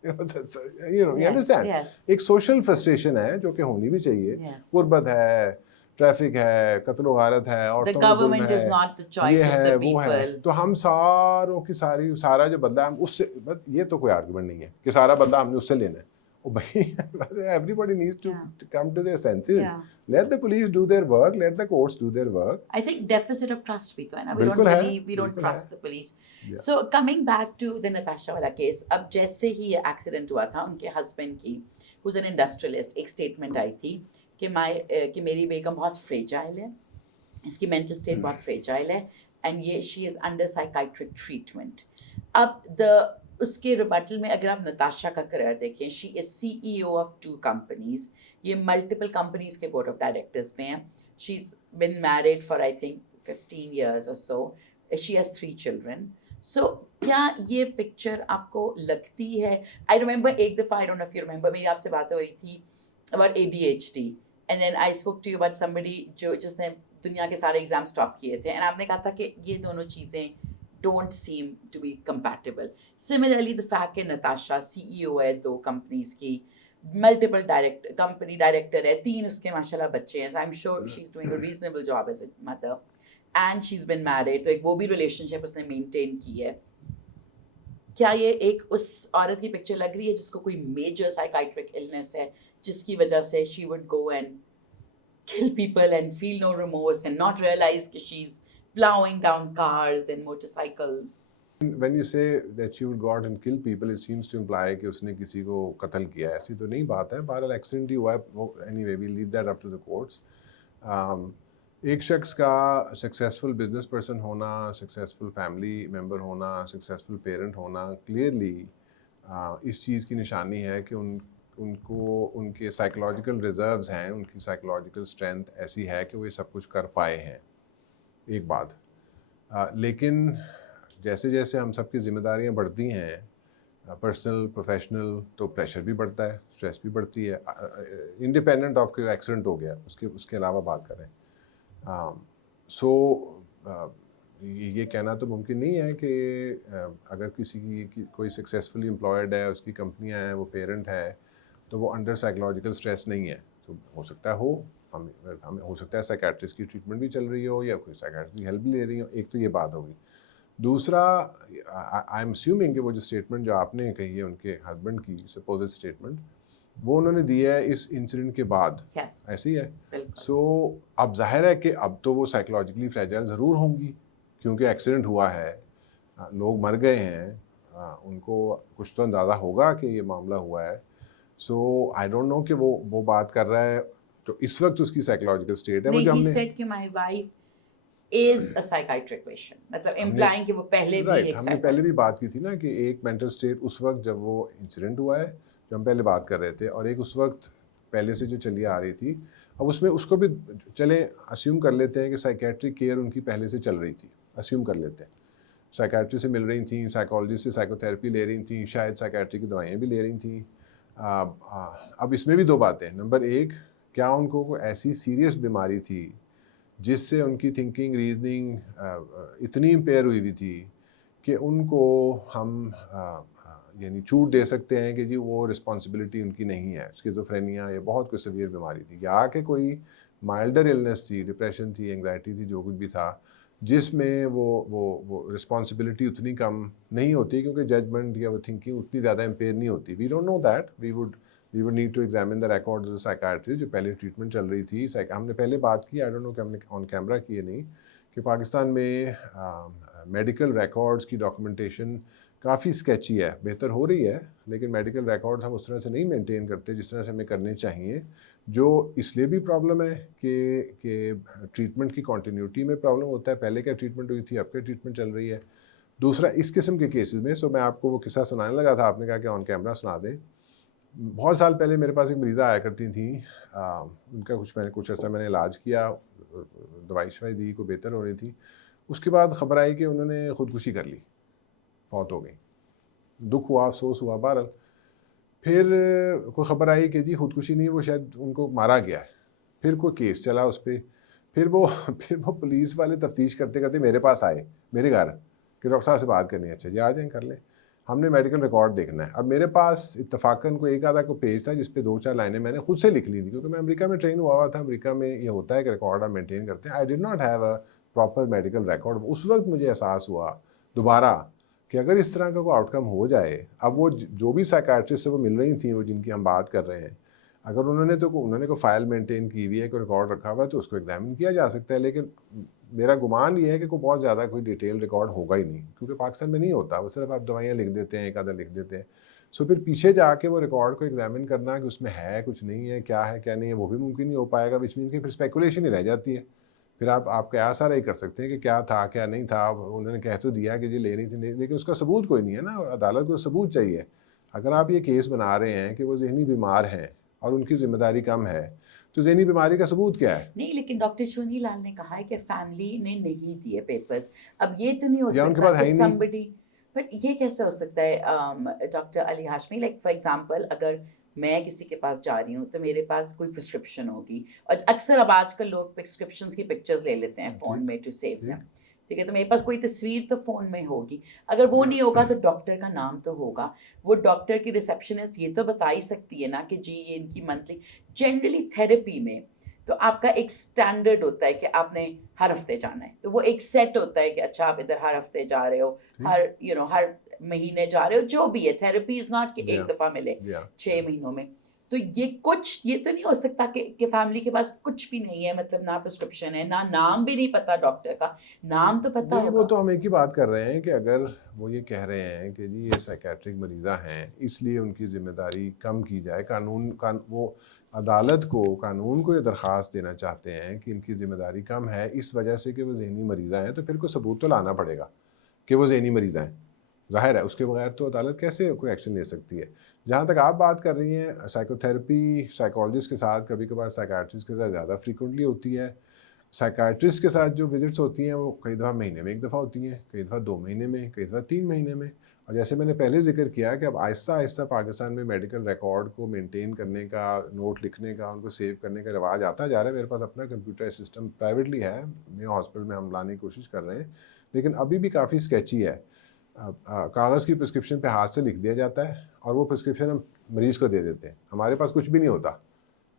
you understand? एक सोशल फ्रस्ट्रेशन है जो कि होनी भी चाहिए। गुर्बत है, ट्रैफिक है, कत्ल गारत है, औरतों पे जुल्म है, ये है वो है, तो हम सारों की सारा जो बदला हम उससे, ये तो कोई आर्गुमेंट नहीं है कि सारा बदला हमने उससे लेना है। ओ भाई, everybody needs to come to their senses. Let the police do their work, let the courts do their work. I think deficit of trust भी तो है ना, we don't trust the police. So coming back to the Natasha वाला case, अब जैसे ही ये accident हुआ था उनके हस्बैंड की, who's an industrialist, एक स्टेटमेंट आई थी कि मेरी बेगम बहुत फ्रेजाइल है, इसकी मेंटल स्टेट बहुत फ्रेजाइल है, एंड ये she is under psychiatric treatment. अब उसके रिबटल में अगर आप नताशा का करियर देखें, she is CEO of 2 companies, ये मल्टीपल कंपनीज के बोर्ड ऑफ डायरेक्टर्स में है। She is been married for I think 15 years or so, she has 3 children. सो क्या ये पिक्चर आपको लगती है, आई रिमेंबर एक दफ़ा, I don't know if you remember, मेरी आपसे बात हो रही थी about ADHD, and then I spoke to you about somebody जिसने दुनिया के सारे एग्जाम स्टॉप किए थे, एंड आपने कहा था कि ये दोनों चीज़ें don't seem to be compatible. Similarly, the fact that Natasha CEO है 2 companies की, multiple company director है, 3 उसके माशाल्लाह बच्चे हैं, so I'm sure she's doing a reasonable job as a mother, and she's been married, तो एक वो भी relationship उसने maintain की है। क्या ये एक उस औरत की पिक्चर लग रही है जिसको कोई major psychiatric illness है, जिसकी वजह से she would go and kill people and feel no remorse and not realize that she's plowing down cars and motorcycles? When you say that she would go out and kill people, it seems to imply कि उसने किसी को कत्ल किया है। ऐसी तो नहीं बात है, बहरहाल एक्सीडेंट ही हुआ है। Anyway, we'll leave that up to the courts. एक शख्स का सक्सेसफुल बिजनेस पर्सन होना, सक्सेसफुल फैमिली मेंबर होना, सक्सेसफुल पेरेंट होना क्लियरली इस चीज़ की निशानी है कि उनको उनके साइकोलॉजिकल रिजर्व्स हैं, उनकी साइकोलॉजिकल स्ट्रेंथ ऐसी है कि वो ये सब कुछ कर पाए हैं। एक बात लेकिन जैसे जैसे हम सबकी जिम्मेदारियां बढ़ती हैं, पर्सनल प्रोफेशनल, तो प्रेशर भी बढ़ता है, स्ट्रेस भी बढ़ती है, इंडिपेंडेंट ऑफ कोई एक्सीडेंट हो गया उसके अलावा बात करें। सो ये कहना तो मुमकिन नहीं है कि अगर किसी की कोई सक्सेसफुली एम्प्लॉयड है, उसकी कंपनियां हैं, वो पेरेंट है, तो वो अंडर साइकोलॉजिकल स्ट्रेस नहीं है। तो हो सकता है हमें हो सकता है साइकेट्रिस्ट की ट्रीटमेंट भी चल रही हो या कोई साइकेट्रिस्ट की हेल्प भी ले रही हो। एक तो ये बात होगी। दूसरा, आई एम अस्यूमिंग कि वो जो स्टेटमेंट जो आपने कही है उनके हस्बैंड की सपोज्ड स्टेटमेंट, वो उन्होंने दी है इस इंसिडेंट के बाद। yes, ऐसी है। बिल्कुल। सो अब जाहिर है कि अब तो वो साइकोलॉजिकली फ्रेजाइल ज़रूर होंगी, क्योंकि एक्सीडेंट हुआ है, लोग मर गए हैं, उनको कुछ तो अंदाज़ा होगा कि ये मामला हुआ है। सो आई डोंट नो कि वो बात कर रहा है तो इस वक्त उसकी साइकोलॉजिकल स्टेट है वो नहीं, जो he हमने said कि my wife is a psychiatric patient, मतलब हमने implying कि वो पहले भी राइट एक हमने पहले भी बात की थी ना कि एक मेंटल स्टेट उस वक्त जब वो इंसिडेंट हुआ है, जो हम पहले बात कर रहे थे, और एक उस वक्त पहले से जो चली आ रही थी। अब उसमें उसको भी चले अज्यूम कर लेते हैं कि साइकेट्रिक केयर उनकी पहले से चल रही थी, अज्यूम कर लेते हैं। साइकेट्री से मिल रही थी, साइकोलॉजिस्ट से साइकोथेरेपी ले रही थी, शायद साइकेट्री की दवाइयाँ भी ले रही थी। अब इसमें भी दो बातें। नंबर एक, क्या उनको कोई ऐसी सीरियस बीमारी थी जिससे उनकी थिंकिंग रीजनिंग इतनी इम्पेयर हुई हुई थी कि उनको हम यानी छूट दे सकते हैं कि जी वो रिस्पॉन्सिबिलिटी उनकी नहीं है। स्किज़ोफ्रेनिया या बहुत कोई सीवियर बीमारी थी, या कि कोई माइल्डर इलनेस थी, डिप्रेशन थी, एंग्जाइटी थी, जो कुछ भी था, जिसमें वो रिस्पॉन्सिबिलिटी उतनी कम नहीं होती, क्योंकि जजमेंट या वो थिंकिंग उतनी ज़्यादा इम्पेयर नहीं होती। We don't know that, we would need to examine the records of psychiatrist जो पहले ट्रीटमेंट चल रही थी। हमने पहले बात की, आई डोंट नो कि हमने ऑन कैमरा की है नहीं, कि पाकिस्तान में मेडिकल रिकॉर्ड्स की डॉक्यूमेंटेशन काफ़ी स्केची है, बेहतर हो रही है, लेकिन मेडिकल रिकॉर्ड्स हम उस तरह से नहीं मेंटेन करते जिस तरह से हमें करने चाहिए, जो इसलिए भी प्रॉब्लम है कि ट्रीटमेंट की कॉन्टीन्यूटी में प्रॉब्लम होता है। पहले क्या ट्रीटमेंट हुई थी, अब क्या ट्रीटमेंट चल रही है। दूसरा, इस किस्म के केसेस में, सो मैं आपको वो किस्सा सुनाने लगा था, आपने कहा कि ऑन कैमरा सुना दें। बहुत साल पहले मेरे पास एक मरीज़ा आया करती थी, उनका कुछ अर्सा मैंने इलाज किया, दवाई शवाई दी, को बेहतर हो रही थी। उसके बाद खबर आई कि उन्होंने ख़ुदकुशी कर ली, फौत हो गई। दुख हुआ, अफसोस हुआ। बहरहाल फिर कोई ख़बर आई कि जी ख़ुदकुशी नहीं, वो शायद उनको मारा गया है। फिर कोई केस चला उस पर, फिर वो पुलिस वाले तफ्तीश करते करते मेरे पास आए, मेरे घर, कि डॉक्टर साहब से बात करनी है। अच्छा जी, आ जाएँ, कर लें, हमने मेडिकल रिकॉर्ड देखना है। अब मेरे पास इत्तफाकन को एक आधा को पेज था जिस पे 2-4 लाइनें मैंने खुद से लिख ली थी, क्योंकि मैं अमेरिका में ट्रेन हुआ था। अमेरिका में ये होता है कि रिकॉर्ड आप मेंटेन करते हैं। I did not have a proper medical record. उस वक्त मुझे एहसास हुआ दोबारा कि अगर इस तरह का कोई आउटकम हो जाए, अब वो जो भी साइकाट्रिस्ट से वो मिल रही थी, वो जिनकी हम बात कर रहे हैं, अगर उन्होंने कोई फाइल मेंटेन की हुई है, कोई रिकॉर्ड रखा हुआ है, तो उसको एग्जामिन किया जा सकता है। लेकिन मेरा गुमान ये है कि कोई बहुत ज़्यादा कोई डिटेल रिकॉर्ड होगा ही नहीं, क्योंकि पाकिस्तान में नहीं होता। वो सिर्फ आप दवाइयाँ लिख देते हैं, एक आधा लिख देते हैं। सो फिर पीछे जाके वो रिकॉर्ड को एग्जामिन करना कि उसमें है कुछ नहीं है, क्या नहीं है, वो भी मुमकिन नहीं हो पाएगा। विच मीन्स कि फिर स्पेकुलेशन ही रह जाती है। फिर आप कयास सारा ही कर सकते हैं कि क्या था क्या नहीं था। उन्होंने कह तो दिया कि जी ले रही थी नहीं, लेकिन उसका सबूत कोई नहीं है ना। अदालत को सबूत चाहिए। अगर आप ये केस बना रहे हैं कि वो जहनी बीमार हैं और उनकी जिम्मेदारी कम है, तो जहनी बीमारी का सबूत क्या है? नहीं, लेकिन डॉक्टर चुनी लाल ने कहा है कि फैमिली ने नहीं दिए पेपर्स। अब ये तो नहीं हो या उनके सकता पास है कि ही नहीं। somebody, बट ये कैसे हो सकता है doctor Ali Hashmi, like for example अगर मैं किसी के पास जा रही हूँ तो मेरे पास कोई प्रिस्क्रिप्शन होगी, और अक्सर अब आजकल लोग प्रिस्क्रिप्शंस की पिक्चर्स ले लेते हैं फ़ोन में टू सेव ठीक। देम। ठीक है, तो मेरे पास कोई तस्वीर तो फ़ोन में होगी। अगर वो नहीं होगा तो डॉक्टर का नाम तो होगा। वो डॉक्टर की रिसेप्शनिस्ट ये तो बता ही सकती है ना कि जी ये इनकी मंथली, जनरली थेरेपी में तो आपका एक स्टैंडर्ड होता है कि आपने हर हफ्ते जाना है, तो वो एक सेट होता है कि अच्छा आप इधर हर हफ्ते जा रहे हो, हर महीने जा रहे हो, जो भी है। थेरेपी इज नॉट कि एक या दफ़ा मिले या 6 महीनों में। तो ये तो नहीं हो सकता कि फैमिली के पास कुछ भी नहीं है, मतलब ना प्रिस्क्रिप्शन है, ना नाम भी नहीं पता डॉक्टर का। नाम तो पता नहीं, वो होगा। तो हम एक ही बात कर रहे हैं कि अगर वो ये कह रहे हैं कि जी ये साइकेट्रिक मरीज़ा हैं, इसलिए उनकी ज़िम्मेदारी कम की जाए, कानून वो अदालत को, कानून को ये दरख्वास्त देना चाहते हैं कि इनकी ज़िम्मेदारी कम है इस वजह से कि वो ज़हनी मरीज़ा हैं, तो फिर कोई सबूत तो लाना पड़ेगा कि वो ज़हनी मरीज़ा हैं। ज़ाहिर है उसके बगैर तो अदालत कैसे कोई एक्शन ले सकती है। जहाँ तक आप बात कर रही हैं, साइकोथेरेपी साइकोलॉजिस्ट के साथ, कभी कभार साइकियाट्रिस्ट के साथ ज़्यादा फ्रीक्वेंटली होती है। साइकियाट्रिस्ट के साथ जो विजिट्स होती हैं वो कई दफ़ा महीने में एक दफ़ा होती हैं, कई दफ़ा 2 महीने में, कई दफ़ा 3 महीने में। और जैसे मैंने पहले ज़िक्र किया कि अब आहिस्ता आहिस्ता पाकिस्तान में मेडिकल रिकॉर्ड को मेंटेन करने का, नोट लिखने का, उनको सेव करने का रिवाज आता जा रहा है। मेरे पास अपना कंप्यूटर सिस्टम प्राइवेटली है, मेयो हॉस्पिटल में हम लाने की कोशिश कर रहे हैं, लेकिन अभी भी काफ़ी स्केची है। कागज़ की प्रिस्क्रिप्शन पे हाथ से लिख दिया जाता है और वो प्रिस्क्रिप्शन हम मरीज़ को दे देते हैं। हमारे पास कुछ भी नहीं होता,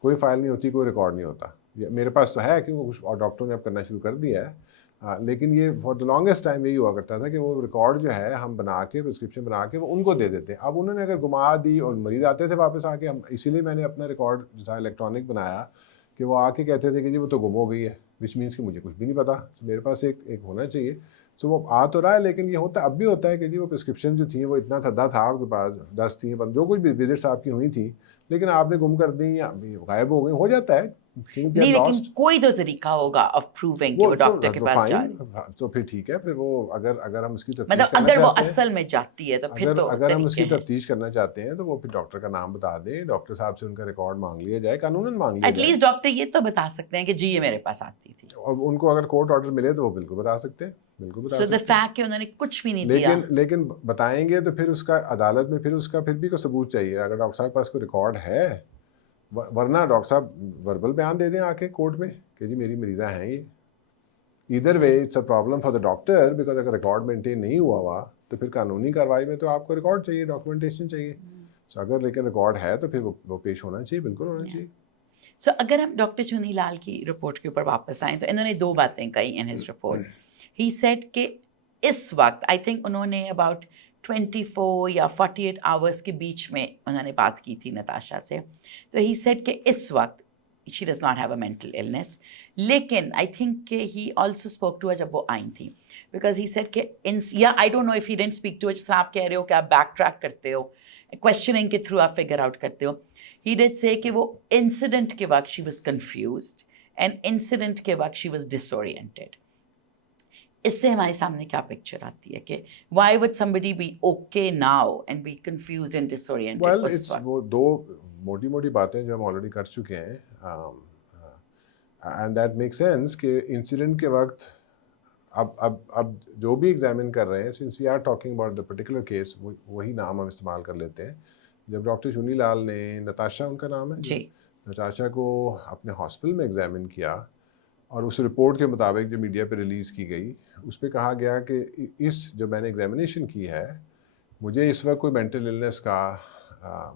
कोई फाइल नहीं होती, कोई रिकॉर्ड नहीं होता। मेरे पास तो है क्योंकि कुछ और डॉक्टरों ने अब करना शुरू कर दिया है। लेकिन ये फॉर द लॉन्गेस्ट टाइम यही हुआ करता था कि वो रिकॉर्ड जो है हम बना के, प्रिस्क्रिप्शन बना के वो उनको दे देते हैं। अब उन्होंने अगर घुमा दी और मरीज़ आते थे वापस आके, हम इसीलिए मैंने अपना रिकॉर्ड जो था इलेक्ट्रॉनिक बनाया कि वो आके कहते थे कि जी वो तो गुम हो गई है, विच मीन्स कि मुझे कुछ भी नहीं पता। तो मेरे पास एक होना चाहिए। सो वो आ तो रहा है, लेकिन ये होता अब भी होता है कि जी वो प्रिस्क्रिप्शन जो थी वो इतना थद्दा था आपके पास, 10 थी, जो कुछ भी विजिट्स आपकी हुई थी, लेकिन आपने गुम कर दी या गायब हो गई, हो जाता है, थिंग्स गेट नहीं, लेकिन लॉस्ट। कोई तो तरीका होगा ऑफ प्रूविंग कि वो वो डॉक्टर के तो पास जा फाइन, रही, तो फिर ठीक है। फिर वो अगर हम उसकी तफ्तीश मतलब करना अगर वो चाहते हैं, असल में जाती है तो फिर तो अगर हम तरीके उसकी हैं। तफ्तीश करना चाहते हैं, तो वो फिर डॉक्टर का नाम बता दें, डॉक्टर साहब से उनका रिकॉर्ड मांग लिया जाए, कानूनन मांग लिया जाए। एटलीस्ट डॉक्टर ये तो बता सकते हैं कि जी ये मेरे पास आती थी। और उनको अगर कोर्ट ऑर्डर मिले तो वो बिल्कुल बता सकते हैं, बिल्कुल बता सो द सकते हैं। फैक्ट कि उन्होंने कुछ भी नहीं दिया। लेकिन बताएंगे तो फिर उसका अदालत में, फिर उसका फिर भी कोई सबूत चाहिए। अगर डॉक्टर साहब के पास कोई रिकॉर्ड है, वरना डॉक्टर साहब वर्बल बयान दे दें आके कोर्ट में कि जी मेरी मरीज़ा हैं ये। Either way it's a problem for the doctor, because अगर रिकॉर्ड मेंटेन नहीं हुआ तो फिर कानूनी कार्रवाई में तो आपको रिकॉर्ड चाहिए, डॉक्यूमेंटेशन चाहिए। सो अगर लेकिन रिकॉर्ड है तो फिर वो पेश होना चाहिए, बिल्कुल होना चाहिए। सो अगर हम डॉक्टर चुनी लाल की रिपोर्ट के ऊपर वापस आएँ तो इन्होंने 2 बातें कही in his report. He said कि इस वक्त आई थिंक उन्होंने अबाउट 24 या 48 आवर्स के बीच में उन्होंने बात की थी नताशा से। तो ही सेड कि इस वक्त she does not have a mental illness, लेकिन आई थिंक कि he also spoke to her जब वो आई थी, बिकॉज ही सेड कि yeah I don't know if he didn't speak to her, जिस तरह आप कह रहे हो कि आप बैक ट्रैक करते हो, क्वेश्चनिंग के थ्रू आप फिगर आउट करते हो। He did say कि वो इंसिडेंट के वक्त she was confused and incident के वक्त she was disoriented. इससे हमारे सामने क्या पिक्चर आती है कि why would somebody be okay now and be confused and disoriented well उस इट्स वक्त? वो दो मोटी मोटी बातें जो हम ऑलरेडी कर चुके हैं, एंड दैट मेक सेंस कि इंसिडेंट के वक्त अब जो भी एग्जामिन कर रहे हैं, since we are talking about the particular case, वही नाम हम इस्तेमाल कर लेते हैं। जब डॉक्टर चुनी लाल ने नताशा उनका नाम है जी, नताशा को अपने हॉस्पिटल में एग्जामिन किया और उस रिपोर्ट के मुताबिक जो मीडिया पे रिलीज़ की गई, उस पर कहा गया कि इस जो मैंने एग्जामिनेशन की है, मुझे इस वक्त कोई मेंटल इलनेस का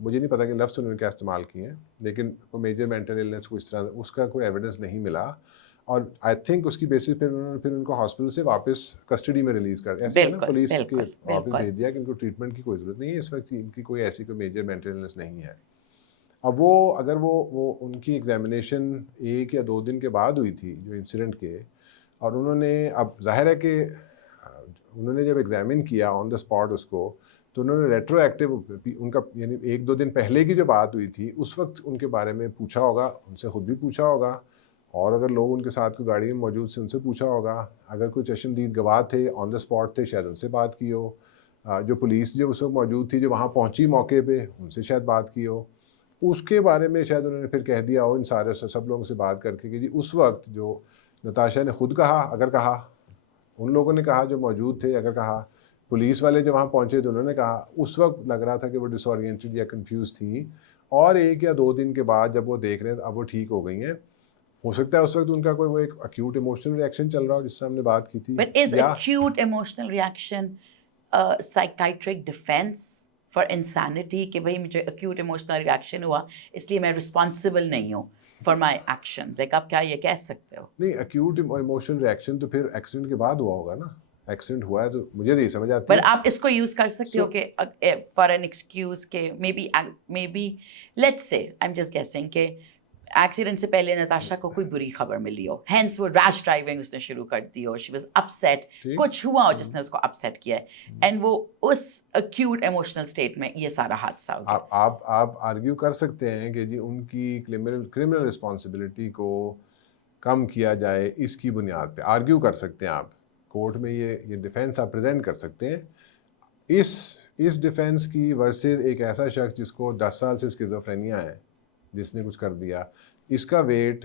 मुझे नहीं पता कि लफ्ज़ उन्होंने क्या इस्तेमाल किए हैं, लेकिन कोई मेजर मेंटल इलनेस को इस तरह उसका कोई एविडेंस नहीं मिला। और आई थिंक उसकी बेसिस पे उन्होंने फिर उनको हॉस्पिटल से वापस कस्टडी में रिलीज़ कर दिया, ऐसे ना बिल्कुल पुलिस के बिल्कुल वापस बिल्कुल। भेज दिया कि इनको ट्रीटमेंट की कोई ज़रूरत नहीं है इस वक्त, इनकी कोई ऐसी कोई मेजर मेंटल इलनेस नहीं है। अब वो अगर वो उनकी एग्जामिनेशन 1 या 2 दिन के बाद हुई थी जो इंसिडेंट के, और उन्होंने, अब जाहिर है कि उन्होंने जब एग्जामिन किया ऑन द स्पॉट उसको, तो उन्होंने रेट्रोएक्टिव उनका यानी 1-2 दिन पहले की जो बात हुई थी उस वक्त उनके बारे में पूछा होगा, उनसे खुद भी पूछा होगा, और अगर लोग उनके साथ कोई गाड़ी में मौजूद थे उनसे पूछा होगा। अगर कोई चश्मदीद गवाह थे ऑन द स्पॉट थे, शायद उनसे बात की हो। जो पुलिस जो उस वक्त मौजूद थी, जो वहाँ पहुँची मौके पे, उनसे शायद बात की हो। उसके बारे में शायद उन्होंने फिर कह दिया हो इन सारे सब लोगों से बात करके कि जी उस वक्त जो नताशा ने खुद कहा, अगर कहा, उन लोगों ने कहा जो मौजूद थे, अगर कहा, पुलिस वाले जो वहाँ पहुँचे तो उन्होंने कहा, उस वक्त लग रहा था कि वो डिसओरिएंटेड या कंफ्यूज थी। और 1 या 2 दिन के बाद जब वो देख रहे हैं अब वो ठीक हो गई हैं, हो सकता है उस वक्त उनका कोई वो एक अक्यूट इमोशनल रिएक्शन चल रहा हो जिससे हमने बात की थी, But is या acute emotional reaction a psychiatric defense for insanity कि भाई मुझे acute emotional reaction हुआ इसलिए मैं responsible नहीं हूँ for my actions? Like आप क्या ये कह सकते हो? नहीं, अक्यूट इमोशनल रिएक्शन तो फिर एक्सीडेंट के बाद हुआ होगा ना। एक्सीडेंट हुआ है तो मुझे नहीं समझ आती पर है। आप इसको यूज कर सकते हो कि फॉर एन एक्सक्यूज के may be let's say I am just guessing के एक्सीडेंट से पहले नताशा को कोई बुरी खबर मिली हो, हेंस वो रैश ड्राइविंग उसने शुरू कर दी हो, शी वाज अपसेट, ठीक। कुछ हुआ हो जिसने उसको अपसेट किया है, एंड वो उस अक्यूट इमोशनल स्टेट में ये सारा हादसा हो गया। आप आर्ग्यू कर सकते हैं कि जी उनकी क्रिमिनल रिस्पॉन्सिबिलिटी को कम किया जाए, इसकी बुनियाद पे आर्ग्यू कर सकते हैं आप कोर्ट में, ये डिफेंस आप प्रेजेंट कर सकते हैं। इस डिफेंस की वर्सेस एक ऐसा शख्स जिसको 10 साल से स्किज़ोफ्रेनिया है, जिसने कुछ कर दिया, इसका वेट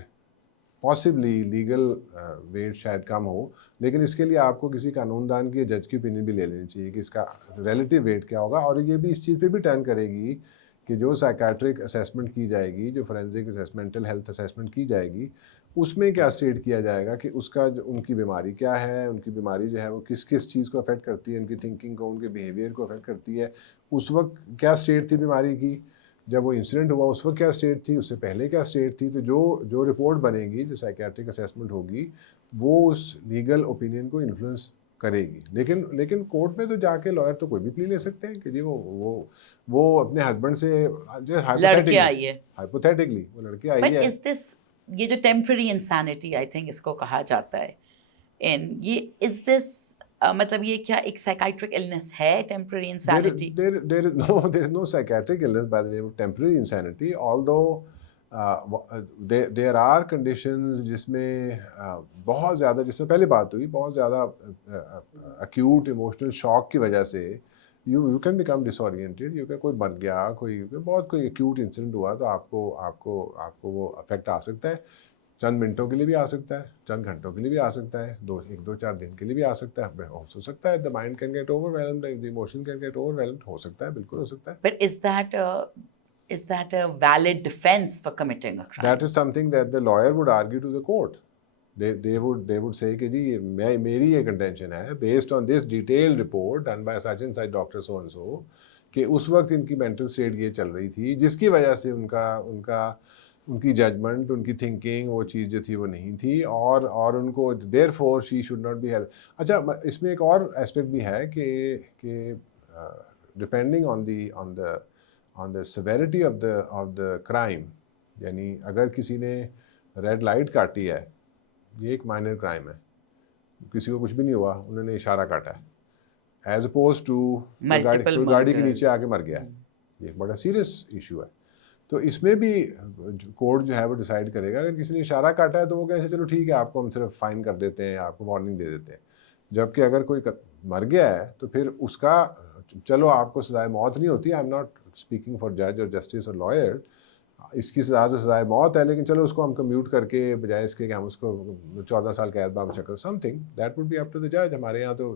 पॉसिबली लीगल वेट शायद कम हो, लेकिन इसके लिए आपको किसी कानूनदान की, जज की ओपिनियन भी ले लेनी चाहिए कि इसका रिलेटिव वेट क्या होगा। और ये भी इस चीज़ पे भी टर्न करेगी कि जो साइकेट्रिक असेसमेंट की जाएगी, जो फोरेंसिक मेंटल हेल्थ असेसमेंट की जाएगी, उसमें क्या स्टेट किया जाएगा कि उसका जो उनकी बीमारी क्या है, उनकी बीमारी जो है वो किस किस चीज़ को अफेक्ट करती है, उनकी थिंकिंग को, उनके बिहेवियर को अफेक्ट करती है, उस वक्त क्या स्टेट थी बीमारी की, जब वो इंसिडेंट हुआ उस वक्त क्या स्टेट थी, उससे पहले क्या स्टेट थी। तो जो रिपोर्ट बनेगी, जो साइकेट्रिक असेसमेंट होगी, वो उस लीगल ओपिनियन को इन्फ्लुएंस करेगी। लेकिन कोर्ट में तो जाके लॉयर तो कोई भी प्ली ले सकते हैं कि जी वो अपने हस्बैंड से लड़के आई है, हाइपोथेटिकली वो लड़की आई बट है। इज दिस, ये जो टेम्पररी इंसैनिटी आई थिंक इसको कहा जाता है, एंड ये इज दिस मतलब ये क्या एक साइकाइट्रिक इलनेस है, temporary insanity? There is no psychiatric illness by the name of temporary insanity, although there are conditions जिसमें बहुत ज़्यादा, जिसमें पहले बात हुई, बहुत ज़्यादा acute emotional shock की वजह से you can become disoriented, you can, कोई मर गया, कोई acute incident हुआ, तो आपको वो affect आ सकता है। चंद मिनटों के लिए भी आ सकता है, चंद घंटों के लिए भी आ सकता है, 1-2-4 दिन के लिए भी आ सकता है, हो सकता है the mind can get overwhelmed, the emotion can get overwhelmed, हो सकता है, बिल्कुल हो सकता है। But is that a valid defense for committing a crime? That is something that the lawyer would argue to the court. They would say कि जी मेरी ये contention है based on this detailed report done by such and such doctor so and so, कि उस वक्त इनकी mental state ये चल रही थी, जिसकी वजह से उनकी जजमेंट, उनकी थिंकिंग, वो चीज़ जो थी वो नहीं थी, और उनको therefore she should not be held. अच्छा, इसमें एक और एस्पेक्ट भी है कि depending on the severity of the crime, यानी अगर किसी ने रेड लाइट काटी है, ये एक माइनर क्राइम है, किसी को कुछ भी नहीं हुआ, उन्होंने इशारा काटा है, एज अपोज टू गाड़ी के नीचे आके मर गया है, ये एक बड़ा सीरियस इशू है। तो इसमें भी कोर्ट जो है वो डिसाइड करेगा, अगर किसी ने इशारा काटा है तो वो कहे चलो ठीक है, आपको हम सिर्फ फाइन कर देते हैं, आपको वार्निंग दे देते हैं। जबकि अगर कोई मर गया है तो फिर उसका, चलो आपको सजाए मौत नहीं होती, आई एम नॉट स्पीकिंग फॉर जज और जस्टिस और लॉयर, इसकी सजा तो सजाए मौत है, लेकिन चलो उसको हम कम्यूट करके, बजाय इसके कि हम उसको 14 साल कैद बाम शक्ल something, that would be up to the जज। हमारे यहाँ तो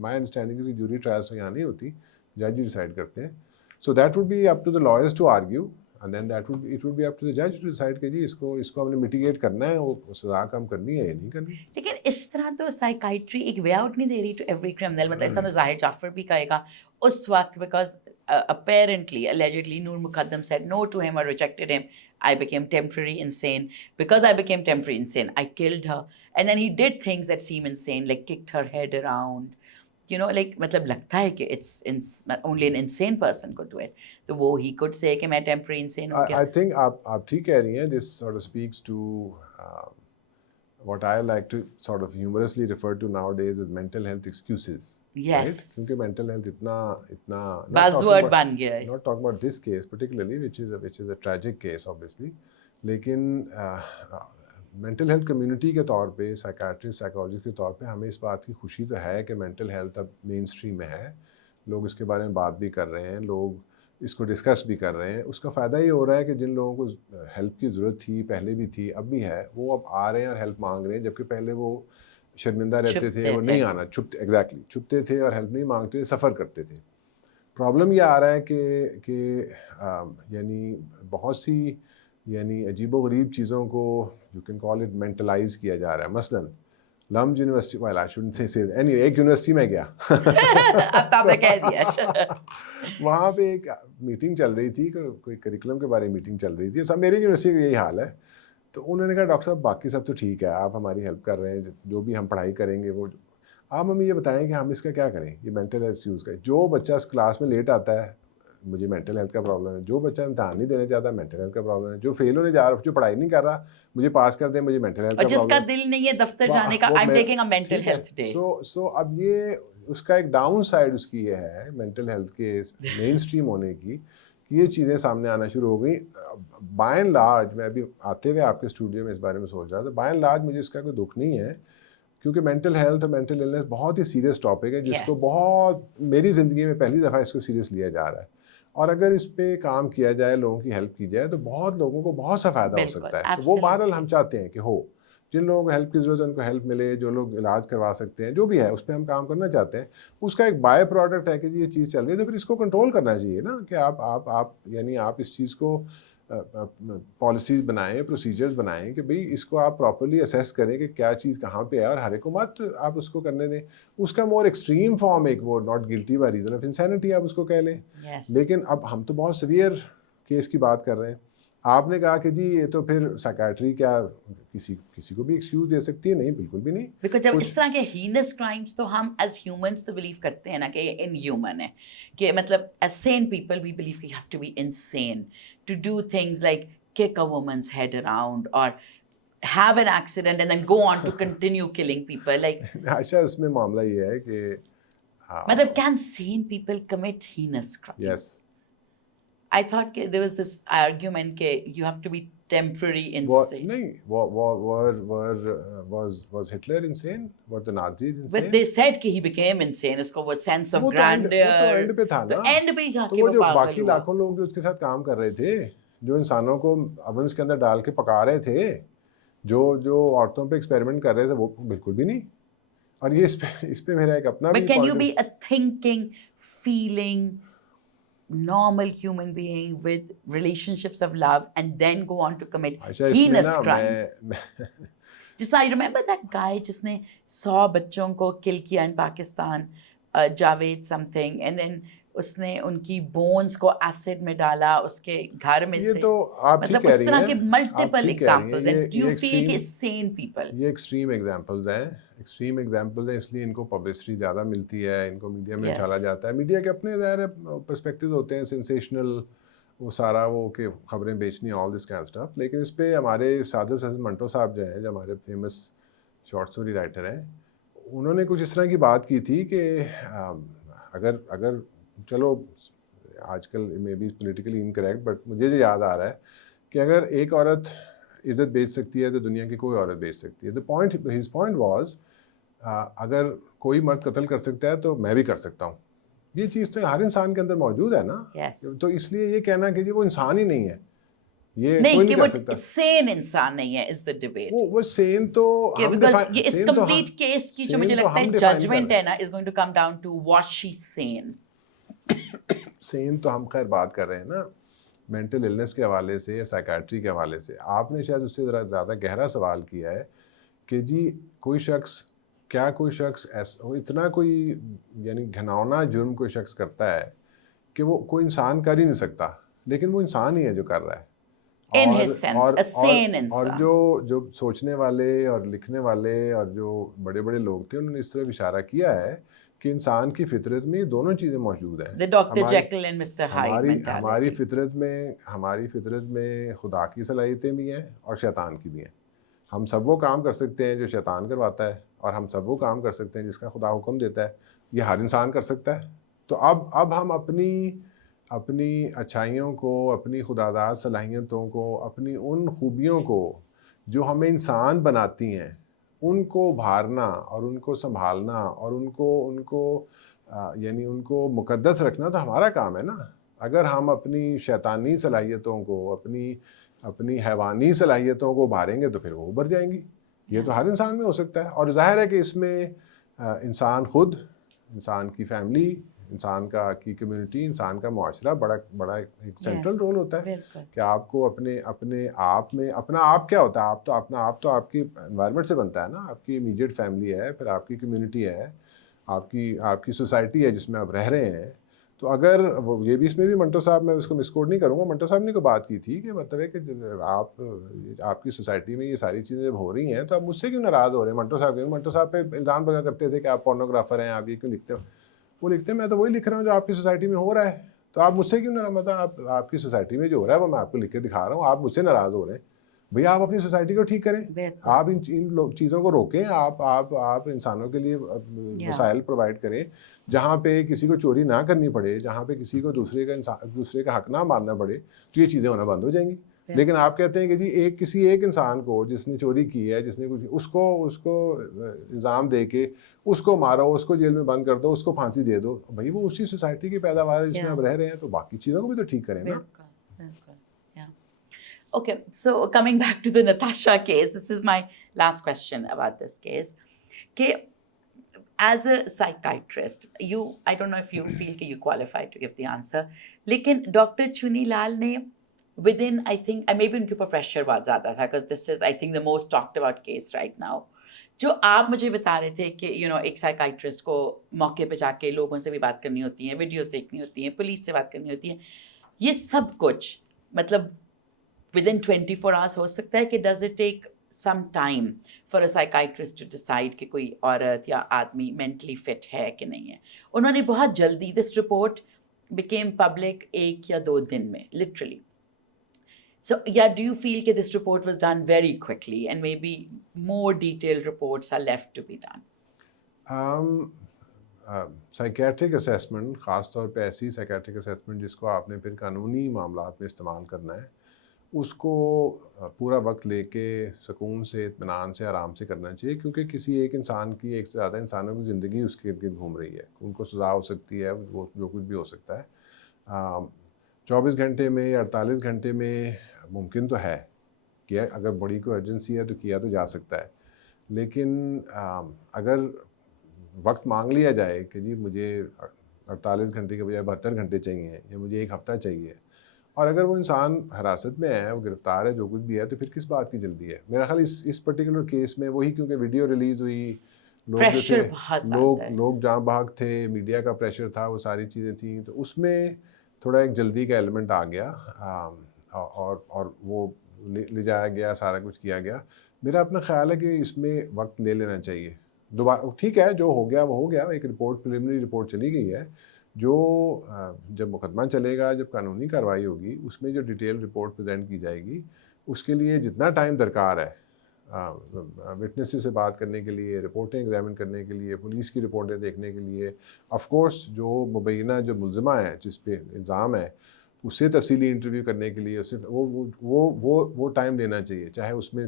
my understanding is jury trials तो यहाँ नहीं होती, जज ही डिसाइड करते हैं। So that would be up to the lawyers to argue, and then it would be up to the judge to decide कि जी इसको हमने मिटिगेट करना है, वो सजा कम करनी है या नहीं करनी। लेकिन इस तरह तो साइकाइट्री एक वे आउट नहीं दे रही टू एवरी क्रिमिनल, मतलब ऐसा तो जाहिर जाफर भी कहेगा उस वक्त, because apparently allegedly Noor Muqaddam said no to him or rejected him. I became temporary insane. Because I became temporary insane, I killed her. And then he did things that seem insane, like kicked her head around, you know, like मतलब लगता है कि only an insane person could do it. तो वो he could say कि मैं temporary insane हो गया। I think आप ठीक कह रही हैं। This sort of speaks to what I like to sort of humorously refer to nowadays as mental health excuses. Yes. Right? क्योंकि mental health इतना buzzword बन गया है। Not talking about this case particularly, which is a tragic case obviously, लेकिन mental health community के तौर पे, psychiatrist, psychologist के तौर पे हमें इस बात की खुशी तो है कि मेंटल हेल्थ अब मेन स्ट्रीम में है, लोग इसके बारे में बात भी कर रहे हैं, लोग इसको डिस्कस भी कर रहे हैं। उसका फ़ायदा ये हो रहा है कि जिन लोगों को हेल्प की ज़रूरत थी, पहले भी थी, अब भी है, वो अब आ रहे हैं और हेल्प मांग रहे हैं, जबकि पहले वो शर्मिंदा रहते थे, वो नहीं आना, छुपते थे और हेल्प नहीं मांगते थे, सफ़र करते थे। प्रॉब्लम ये आ रहा है कि यानी बहुत सी अजीबो-गरीब चीज़ों को you can call it mentalise किया जा रहा है। मसलन LUMS university, well I shouldn't say anyway, एक यूनिवर्सिटी में गया अब तो आपने कह दिया। वहाँ पे एक मीटिंग चल रही थी, कोई करिकुलम के बारे में मीटिंग चल रही थी। सब मेरी यूनिवर्सिटी का यही हाल है। तो उन्होंने कहा डॉक्टर साहब बाकी सब तो ठीक है, आप हमारी हेल्प कर रहे हैं, जो भी हम पढ़ाई करेंगे वो, आप हमें ये बताएं कि हम इसका क्या करें, ये मेंटल हेल्थ इश्यूज़ का। जो बच्चा क्लास में लेट आता है मुझे मेंटल हेल्थ का प्रॉब्लम है, जो बच्चा इम्तिहान नहीं देना चाहता मेंटल हेल्थ का प्रॉब्लम है, जो फेल होने जा रहा है, जो पढ़ाई नहीं कर रहा मुझे पास कर दे मुझे मेंटल हेल्थ और का जिसका प्रॉब्लम है। दिल नहीं है दफ्तर वाह, जाने का, वो आई एम मैं टेकिंग अ मेंटल ठीक है। Health day. सो अब ये उसका एक डाउन साइड उसकी ये है मेंटल हेल्थ के मेन स्ट्रीम होने की, कि ये चीज़ें सामने आना शुरू हो गई। बाय एंड लार्ज मैं अभी आते हुए आपके स्टूडियो में इस बारे में सोच रहा था, बाय एंड लार्ज मुझे इसका कोई दुख नहीं है, क्योंकि मेंटल हेल्थ और मेंटल इलनेस बहुत ही सीरियस टॉपिक है, जिसको यस, बहुत मेरी ज़िंदगी में पहली दफ़ा इसको सीरियस लिया जा रहा है। और अगर इस पे काम किया जाए, लोगों की हेल्प की जाए, तो बहुत लोगों को बहुत सा फ़ायदा हो बिल्कुल, सकता है। तो वो बहरहाल हम एब्सोल्युटली। चाहते हैं कि हो, जिन लोगों को हेल्प की ज़रूरत है उनको हेल्प मिले, जो लोग इलाज करवा सकते हैं, जो भी है उस पे हम काम करना चाहते हैं। उसका एक बाय प्रोडक्ट है कि जी ये चीज़ चल रही है, तो फिर इसको कंट्रोल करना चाहिए ना, कि आप यानी आप इस चीज़ को पॉलिसीज़ बनाएँ, प्रोसीजर्स बनाएँ कि भई इसको आप प्रॉपर्ली असेस करें कि क्या चीज़ कहाँ पे है, और हर एक को मत आप उसको करने दें। उसका मोर एक्सट्रीम फॉर्म एक वो not guilty by reason of insanity आप उसको कह लें। यस, लेकिन अब हम तो बहुत सीवियर केस की बात कर रहे हैं। आपने कहा कि जी ये तो फिर साइकियाट्री क्या किसी किसी को भी एक्सक्यूज़ दे सकती है? नहीं, बिल्कुल भी नहीं। बिकॉज़ जब कुछ इस तरह के हीनस क्राइम्स तो हम एज़ ह्यूमन्स तो बिलीव करते हैं ना कि ये इनह्यूमन है, कि मतलब as sane people we believe we have to be insane to do things like kick a woman's head around और have an accident and then go on to continue killing people. Like, आशा उसमें मामला ये है कि matlab, can sane people commit heinous crimes? Yes I thought there was this argument that you have to be temporary वो insane. नहीं was Hitler insane? Were the Nazis But insane? they said कि he became insane. उसको वो sense of वो तो grandeur. And पे था तो ना। end पे ही तो जाके वो वो जो पागल बाकी हुआ. लाखों लोग जो उसके साथ काम कर रहे थे, जो इंसानों को अवंस के अंदर डाल के पका रहे थे, जो जो औरतों पे एक्सपेरिमेंट कर रहे थे, वो बिल्कुल भी नहीं। और ये इस पे मेरा एक अपना भी But can you point. be a thinking, feeling, normal human being with relationships of love and then go on to commit आशा इसमें heinous ना crimes? जिस आई रिमेंबर दैट गाय जिसने 100 बच्चों को किल किया in Pakistan, Javed something, and then उसने उनकी bones को एसिड में डाला उसके घर में ये से. तो आप ठीक मतलब कह उस रही तरह हैं, के आप मल्टीपल ठीक कह रही हैं। एग्जांपल्स एंड डू ये यू फील एक्सट्रीम कि सेन पीपल. ये एक्सट्रीम एग्जांपल्स हैं, एक्सट्रीम एग्जांपल्स हैं, इसलिए इनको पब्लिसिटी ज़्यादा मिलती है, इनको मीडिया में उछाला यस, जाता है। मीडिया के अपने ज़ाहिर पर्सपेक्टिव होते हैं, सेंसेशनल, वो सारा वो कि खबरें बेचनी, all this kind of stuff. लेकिन इस पे हमारे साजिद हसन मंटो साहब जो हैं, जो हमारे फेमस शॉर्ट स्टोरी राइटर हैं, उन्होंने कुछ इस तरह की बात की थी कि अगर अगर चलो आजकल may be politically incorrect, but मुझे जो याद आ रहा है कि अगर एक औरत इज़्ज़त बेच सकती है तो दुनिया की कोई औरत बेच सकती है। The point his point was, अगर कोई मर्द कत्ल कर सकता है तो मैं भी कर सकता हूँ। ये चीज़ तो हर इंसान के अंदर मौजूद है ना। यस. तो इसलिए ये कहना कि जी वो इंसान ही नहीं है, ये नहीं कोई कि नहीं वो कर सकता। सेन इंसान नहीं है इज द डिबेट. वो सेम तो हम बिकॉज ये इस सेम तो कंप्लीट केस की जो मुझे सेम तो लगता हम है डिफाइन कर जजमेंट रहे है ना is going to come down to was she sane. हैं। सेम तो हम खैर बात कर रहे हैं ना मेंटल इलनेस के हवाले से या साइकाट्री के हवाले से। आपने शायद उससे ज़्यादा गहरा सवाल किया है कि जी कोई शख्स, क्या कोई शख्स ऐसा इतना कोई यानी घिनौना जुर्म कोई शख्स करता है कि वो कोई इंसान कर ही नहीं सकता, लेकिन वो इंसान ही है जो कर रहा है। In और his sense, a sane और इंसान. जो जो सोचने वाले और लिखने वाले और जो बड़े बड़े लोग थे, उन्होंने इस तरफ इशारा किया है कि इंसान की फितरत में ये दोनों चीज़ें मौजूद हैं। The Dr. हमारी Jekyll and Mr. Hyde हमारी mentality. हमारी फितरत में खुदा की सलाहियतें भी हैं और शैतान की भी हैं। हम सब वो काम कर सकते हैं जो शैतान करवाता है, और हम सब वो काम कर सकते हैं जिसका खुदा हुक्म देता है। ये हर इंसान कर सकता है। तो अब हम अपनी अपनी अच्छाइयों को, अपनी खुदादाद सलाहियतों को, अपनी उन खूबियों को जो हमें इंसान बनाती हैं, उनको उभारना और उनको संभालना और उनको उनको यानी उनको मुकद्दस रखना तो हमारा काम है ना। अगर हम अपनी शैतानी सलाहियतों को, अपनी अपनी हैवानी सलाहियतों को उभारेंगे तो फिर वो उभर जाएंगी। ये तो हर इंसान में हो सकता है, और जाहिर है कि इसमें इंसान खुद, इंसान की फैमिली, इंसान की कम्युनिटी, इंसान का मुआशरा बड़ा बड़ा एक सेंट्रल Yes, रोल होता है बिल्कुल. कि आपको अपने अपने आप में, अपना आप क्या होता है, अपना आप तो आपकी एनवायरनमेंट से बनता है ना। आपकी इमीडिएट फैमिली है, फिर आपकी कम्युनिटी है, आपकी आपकी सोसाइटी है जिसमें आप रह रहे हैं। तो अगर वो ये भी, इसमें भी मंटो साहब, मैं उसको मिसकोट नहीं करूँगा, मंटो साहब ने को बात की थी कि मतलब है कि आपकी सोसाइटी में ये सारी चीज़ें जब हो रही हैं तो आप मुझसे क्यों नाराज़ हो रहे हैं। मंटो साहब पे इल्ज़ाम लगा करते थे कि आप पोर्नोग्राफर हैं, आप ये क्यों लिखते हो। वो लिखते हैं मैं तो वही लिख रहा हूँ जो आपकी सोसाइटी में हो रहा है। तो आप मुझसे क्यों नाराज, मतलब आप आपकी सोसाइटी में जो हो रहा है वो मैं आपको लिख के दिखा रहा हूँ, आप मुझसे नाराज हो रहे हैं, भैया आप अपनी सोसाइटी को ठीक करें, बिल्कुल। आप इन चीज़ों को रोकें, आप इंसानों के लिए वसाइल प्रोवाइड करें जहाँ पे किसी को चोरी ना करनी पड़े, जहाँ पे किसी को दूसरे का हक ना मारना पड़े, तो ये चीज़ें होना बंद हो जाएंगी। लेकिन आप कहते हैं कि जी किसी एक इंसान को जिसने चोरी की है, जिसने कुछ, उसको उसको इल्ज़ाम दे के उसको मारो, उसको जेल में बंद कर दो, उसको फांसी दे दो, भाई वो उसी सोसाइटी की पैदावार है जिसमें आप रह रहे हैं, तो बाकी चीज़ों को भी तो ठीक करें ना। बिल्कुल, बिल्कुल, yeah. Okay, so coming back to the Natasha case, this is my last question about this case. कि as a psychiatrist, I don't know if you feel कि you qualified to give the answer, लेकिन doctor Chunilal ने within, I think, maybe उनके ऊपर pressure बहुत ज़्यादा था, because this is, I think, the most talked about case right now. जो आप मुझे बता रहे थे कि एक साइकाइट्रिस्ट को मौके पे जाके लोगों से भी बात करनी होती है, वीडियोस देखनी होती हैं, पुलिस से बात करनी होती है, ये सब कुछ मतलब within 24 hours हो सकता है कि does it take some time for a psychiatrist to decide कि कोई औरत या आदमी mentally fit है कि नहीं है? उन्होंने बहुत जल्दी, this report became public 1 या 2 दिन में, literally. So, yeah, do you feel that this report was done very quickly and maybe more detailed reports are left to be done? Psychiatric assessment, ख़ास तौर पे ऐसी साइकेट्रिक असेसमेंट जिसको आपने फिर कानूनी मामलात में इस्तेमाल करना है, उसको पूरा वक्त लेके सुकून से, इत्मीनान से, आराम से करना चाहिए, क्योंकि किसी एक इंसान की, एक से ज़्यादा इंसानों की ज़िंदगी उसके इर्द गिर्द घूम रही है, उनको सज़ा हो सकती है, वो जो कुछ भी हो सकता है। 24 घंटे में या 48 घंटे में मुमकिन तो है कि अगर बड़ी कोई अर्जेंसी है तो किया तो जा सकता है, लेकिन अगर वक्त मांग लिया जाए कि जी मुझे 48 घंटे के बजाय 72 घंटे चाहिए या मुझे 1 हफ़्ता चाहिए, और अगर वो इंसान हिरासत में है, वो गिरफ्तार है, जो कुछ भी है, तो फिर किस बात की जल्दी है? मेरा ख्याल इस पर्टिकुलर केस में वही, क्योंकि वीडियो रिलीज़ हुई, लोग जो थे, लोग जहाँ भाग थे, मीडिया का प्रेशर था, वो सारी चीज़ें थी, तो उसमें थोड़ा एक जल्दी का एलिमेंट आ गया, और वो ले जाया गया, सारा कुछ किया गया। मेरा अपना ख्याल है कि इसमें वक्त ले लेना चाहिए। दोबारा ठीक है, जो हो गया वो हो गया, एक रिपोर्ट, प्रिलिमिनरी रिपोर्ट चली गई है, जो जब मुकदमा चलेगा, जब कानूनी कार्रवाई होगी, उसमें जो डिटेल रिपोर्ट प्रेजेंट की जाएगी, उसके लिए जितना टाइम दरकार है, विटनेसेस से बात करने के लिए, रिपोर्टें एग्जामिन करने के लिए, पुलिस की रिपोर्टें देखने के लिए, ऑफ कोर्स जो मुबैना जो मुल्ज़िमा है, जिस पे इल्ज़ाम है, उससे तफसीली इंटरव्यू करने के लिए उससे वो टाइम लेना चाहिए, चाहे उसमें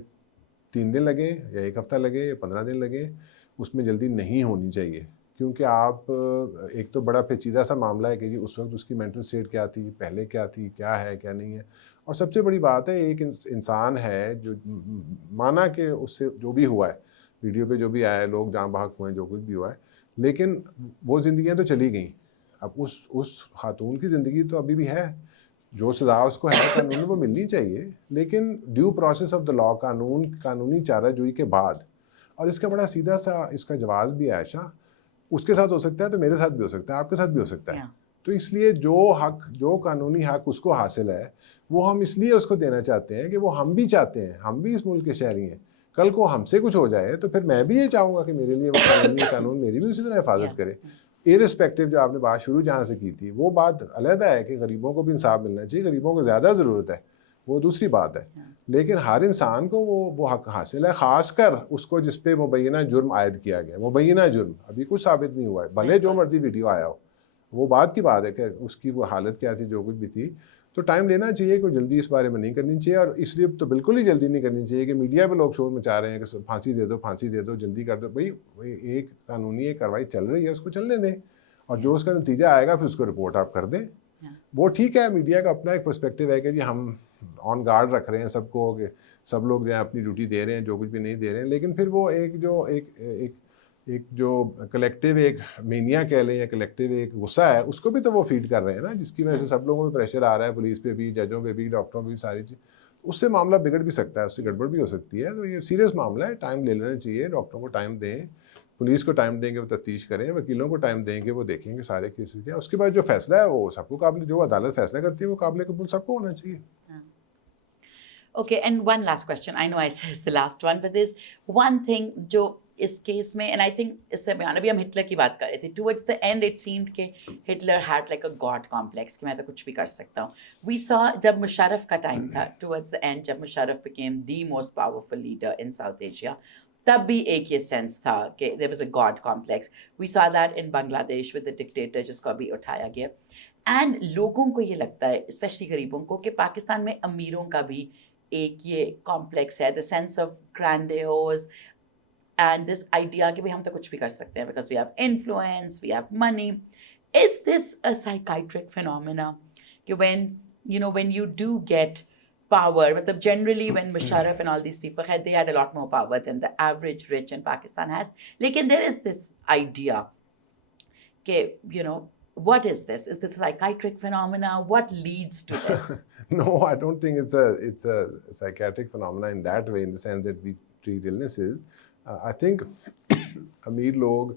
3 दिन लगे या 1 हफ़्ता लगे या 15 दिन लगे, उसमें जल्दी नहीं होनी चाहिए, क्योंकि आप, एक तो बड़ा पेचीदा सा मामला है कि जी उस वक्त उसकी मेंटल स्टेट क्या थी, पहले क्या थी, क्या है, क्या नहीं है, और सबसे बड़ी बात है, एक इंसान है जो माना कि उससे जो भी हुआ है, वीडियो पे जो भी आया है, लोग जहाँ भाग हुए हैं, जो कुछ भी हुआ है, लेकिन वो ज़िंदगियाँ तो चली गई। अब उस खातून की ज़िंदगी तो अभी भी है, जो सज़ा उसको है कानून में वो मिलनी चाहिए, लेकिन due process of the law, कानूनी चाराजोई के बाद। और इसका बड़ा सीधा सा इसका जवाब भी है आयशा, उसके साथ हो सकता है तो मेरे साथ भी हो सकता है, आपके साथ भी हो सकता है। तो इसलिए जो कानूनी हक उसको हासिल है, वो हम इसलिए उसको देना चाहते हैं कि वो हम भी चाहते हैं, हम भी इस मुल्क के शहरी हैं, कल को हमसे कुछ हो जाए तो फिर मैं भी ये चाहूँगा कि मेरे लिए वो कानून मेरी भी उसी तरह हिफाजत करे। इररिस्पेक्टिव, जो आपने बात शुरू जहाँ से की थी, वो बात अलहदा है कि गरीबों को भी इंसाफ मिलना चाहिए, गरीबों को ज़्यादा ज़रूरत है, वो दूसरी बात है, लेकिन हर इंसान को वो हक हासिल है, ख़ासकर उसको जिस पे मुबैना जुर्म आयद किया गया। मुबैना जुर्म अभी कुछ साबित नहीं हुआ है, भले जो मर्जी वीडियो आया हो, वो बात की बात है कि उसकी वो हालत क्या थी, जो कुछ भी थी, तो टाइम लेना चाहिए, कोई जल्दी इस बारे में नहीं करनी चाहिए। और इसलिए तो बिल्कुल ही जल्दी नहीं करनी चाहिए कि मीडिया पे लोग शोर मचा रहे हैं कि फांसी दे दो, जल्दी कर दो। भाई एक कानूनी कार्रवाई चल रही है, उसको चलने दें, और जो उसका नतीजा आएगा फिर उसको रिपोर्ट आप कर दें। वो ठीक है, मीडिया का अपना एक पर्सपेक्टिव है कि जी हम ऑन गार्ड रख रहे हैं सबको, कि सब लोग जो है अपनी ड्यूटी दे रहे हैं, जो कुछ भी नहीं दे रहे हैं, लेकिन फिर वो एक जो कलेक्टिव एक मेनिया कह लें या कलेक्टिव एक गुस्सा है, उसको भी तो वो फीड कर रहे हैं ना, जिसकी वजह से सब लोगों पे प्रेशर आ रहा है, पुलिस पे भी, जजों पे भी, डॉक्टरों पे भी, सारी चीज़, उससे मामला बिगड़ भी सकता है, उससे गड़बड़ भी हो सकती है। तो ये सीरियस मामला है, टाइम ले लेना चाहिए, डॉक्टरों को टाइम दें, पुलिस को टाइम देंगे वो तफ्तीश करें, वकीलों को टाइम देंगे वो देखेंगे सारे केसेस क्या, उसके बाद जो फैसला है वो सबको काबिल, जो अदालत फैसला करती है वो काबिल कबूल सबको होना चाहिए। Okay, and one last question. I know I said it's the last one, but there's one thing जो इस केस में, एंड आई थिंक इससे बयान, अभी हम हिटलर की बात कर रहे थे, towards the end it seemed के Hitler had like a god complex कि मैं तो कुछ भी कर सकता हूँ. वी सॉ जब मुशर्रफ का टाइम था, टुवर्ड्स द एंड, जब Musharraf became the most powerful leader in South Asia, तब भी एक ये सेंस था कि there was a god complex. We saw that in Bangladesh with the dictator जिसको अभी उठाया गया. एंड लोगों को ये लगता है, स्पेशली गरीबों को, कि पाकिस्तान में अमीरों का भी एक ये कॉम्प्लेक्स है, the sense of grandiose and this idea कि भाई हम तो कुछ भी कर सकते हैं because we have influence, we have money. Is this a psychiatric phenomena कि when you do get power, मतलब generally when Musharraf and all these people they had a lot more power than the average rich in Pakistan has. लेकिन there is this idea कि what is this? Is this a psychiatric phenomena? What leads to this? No, I don't think it's a psychiatric phenomena in that way, in the sense that we treat illnesses. I think अमीर लोग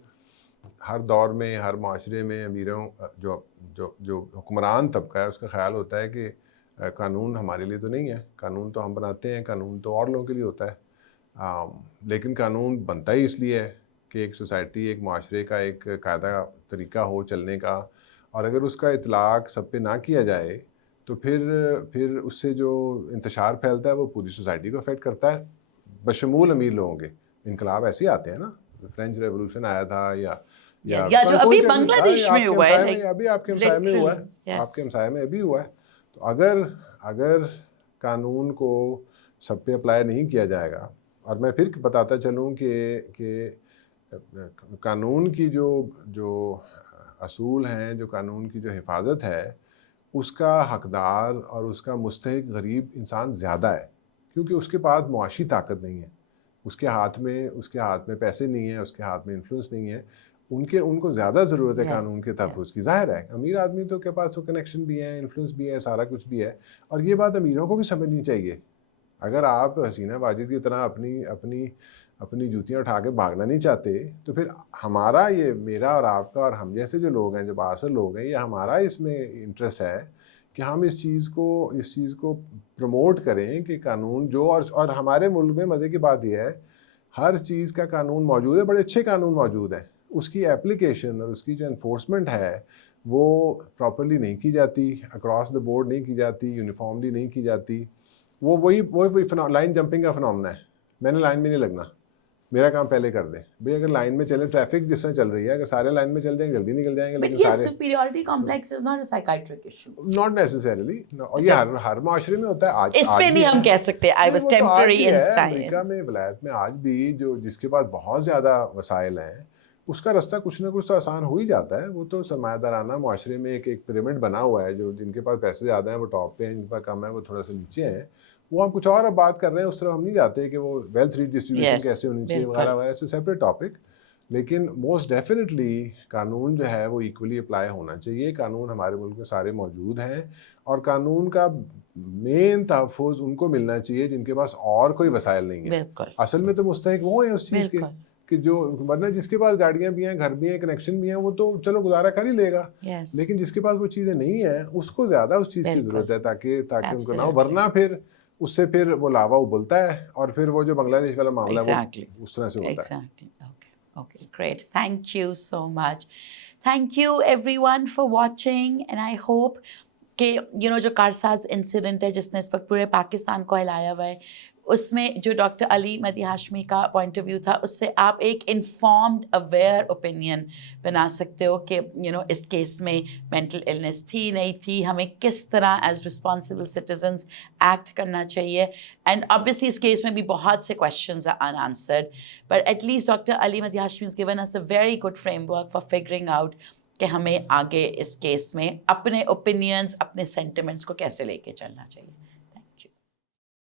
हर दौर में, हर माशरे में अमीरों जो हुक्मरान तबका है उसका ख्याल होता है कि कानून हमारे लिए तो नहीं है, कानून तो हम बनाते हैं, कानून तो और लोगों के लिए होता है. लेकिन कानून बनता ही इसलिए है कि एक सोसाइटी, एक माशरे का एक कायदा तरीका हो चलने का, और अगर उसका इतलाक़ सब पे ना किया जाए तो फिर उससे जो इंतशार फैलता है वो पूरी सोसाइटी को अफेक्ट करता है, बशमूल अमीर लोगों के. इनकलाब ऐसे ही आते हैं ना, फ्रेंच रेवोल्यूशन आया था या जो अभी बांग्लादेश में हुआ है, अभी आपके हमसाये में हुआ है, आपके हमसाये में अभी हुआ है. तो अगर कानून को सब पे अप्लाई नहीं किया जाएगा, और मैं फिर बताता चलूँ कि कानून की जो असूल हैं, जो कानून की जो हिफाजत है, उसका हकदार और उसका मुस्तहिक गरीब इंसान ज़्यादा है, क्योंकि उसके पास मुआशी ताकत नहीं है, उसके हाथ में पैसे नहीं है, उसके हाथ में इन्फ्लुएंस नहीं है. उनको ज़्यादा ज़रूरत है कानून के तहफ़्फ़ुज़ की. ज़ाहिर है अमीर आदमी तो के पास तो कनेक्शन भी है, इन्फ्लुएंस भी है, सारा कुछ भी है, और ये बात अमीरों को भी समझनी चाहिए. अगर आप हसीना वाजिद की तरह अपनी जूतियाँ उठा के भागना नहीं चाहते, तो फिर हमारा, ये मेरा और आपका और हम जैसे जो लोग हैं, जो बाअसर लोग हैं, ये हमारा इसमें इंटरेस्ट है कि हम इस चीज़ को प्रमोट करें कि कानून जो, और हमारे मुल्क में मज़े की बात यह है, हर चीज़ का कानून मौजूद है, बड़े अच्छे कानून मौजूद हैं. उसकी एप्लीकेशन और उसकी जो एनफोर्समेंट है वो प्रॉपर्ली नहीं की जाती, अक्रॉस द बोर्ड नहीं की जाती, यूनिफॉर्मली नहीं की जाती. वो वही लाइन जंपिंग का फिनोमेना है. मैंने लाइन में नहीं लगना, मेरा काम पहले कर दे भाई. अगर लाइन में चले, ट्रैफिक जिस तरह चल रही है, अगर सारे लाइन में चल जाएंगे जल्दी निकल जाएंगे. But लेकिन yes, superiority complex is not a psychiatric issue. Not necessarily, और ये हर माशरे में होता है. आज इस पे नहीं हम कह सकते. I was temporary in science. America में, वलायत में आज भी जिसके पास बहुत ज़्यादा वसाइल हैं, उसका रास्ता कुछ ना कुछ तो आसान हो ही जाता है. वो तो सरमायादाराना माशरे में एक पिरामिड बना हुआ है, जो जिनके पास पैसे ज़्यादा हैं वो टॉप पे हैं, जिनके पास कम है वो थोड़ा सा नीचे हैं. वो हम कुछ और अब बात कर रहे हैं, उस तरह हम नहीं जाते कि वो वेल्थ रीडिस्ट्रीब्यूशन कैसे होनी चाहिए वगैरह वगैरह, इट्स अ सेपरेट टॉपिक. लेकिन मोस्ट डेफिनेटली कानून जो है वो इक्वली अप्लाई होना चाहिए. कानून हमारे मुल्क में सारे मौजूद हैं, और कानून का मेन तहफ़्फ़ुज़ उनको मिलना चाहिए जिनके पास और कोई वसाइल नहीं है. असल में तो मुस्तहिक वो हैं उस चीज़ के, कि जो, वरना जिसके पास गाड़ियाँ भी हैं, घर भी हैं, कनेक्शन भी हैं, वो तो चलो गुजारा कर ही लेगा. लेकिन जिसके पास वो चीज़ें नहीं हैं, उसको ज़्यादा उस चीज़ की ज़रूरत है ताकि उनको ना हो. वरना फिर उससे वो लावा उबलता है, और फिर वो जो बांग्लादेश वाला मामला है वो उस तरह से होता है. Okay, great. Thank you so much. Thank you everyone for watching, and I hope कि जो कारसाज इंसिडेंट है जिसने इस वक्त पूरे पाकिस्तान को हिलाया हुआ है, उसमें जो डॉक्टर अली मेहदी हाशमी का पॉइंट ऑफ व्यू था, उससे आप एक इन्फॉर्म्ड अवेयर ओपिनियन बना सकते हो कि इस केस में मेंटल इलनेस थी नहीं थी, हमें किस तरह एज रिस्पॉन्सिबल सिटीजन्स एक्ट करना चाहिए. एंड ऑब्वियसली इस केस में भी बहुत से questions are unanswered, but at least doctor Ali Mehdi Hashmi has given us a very good framework for figuring out कि हमें आगे इस केस में अपने ओपिनियंस, अपने सेंटिमेंट्स को कैसे लेके चलना चाहिए.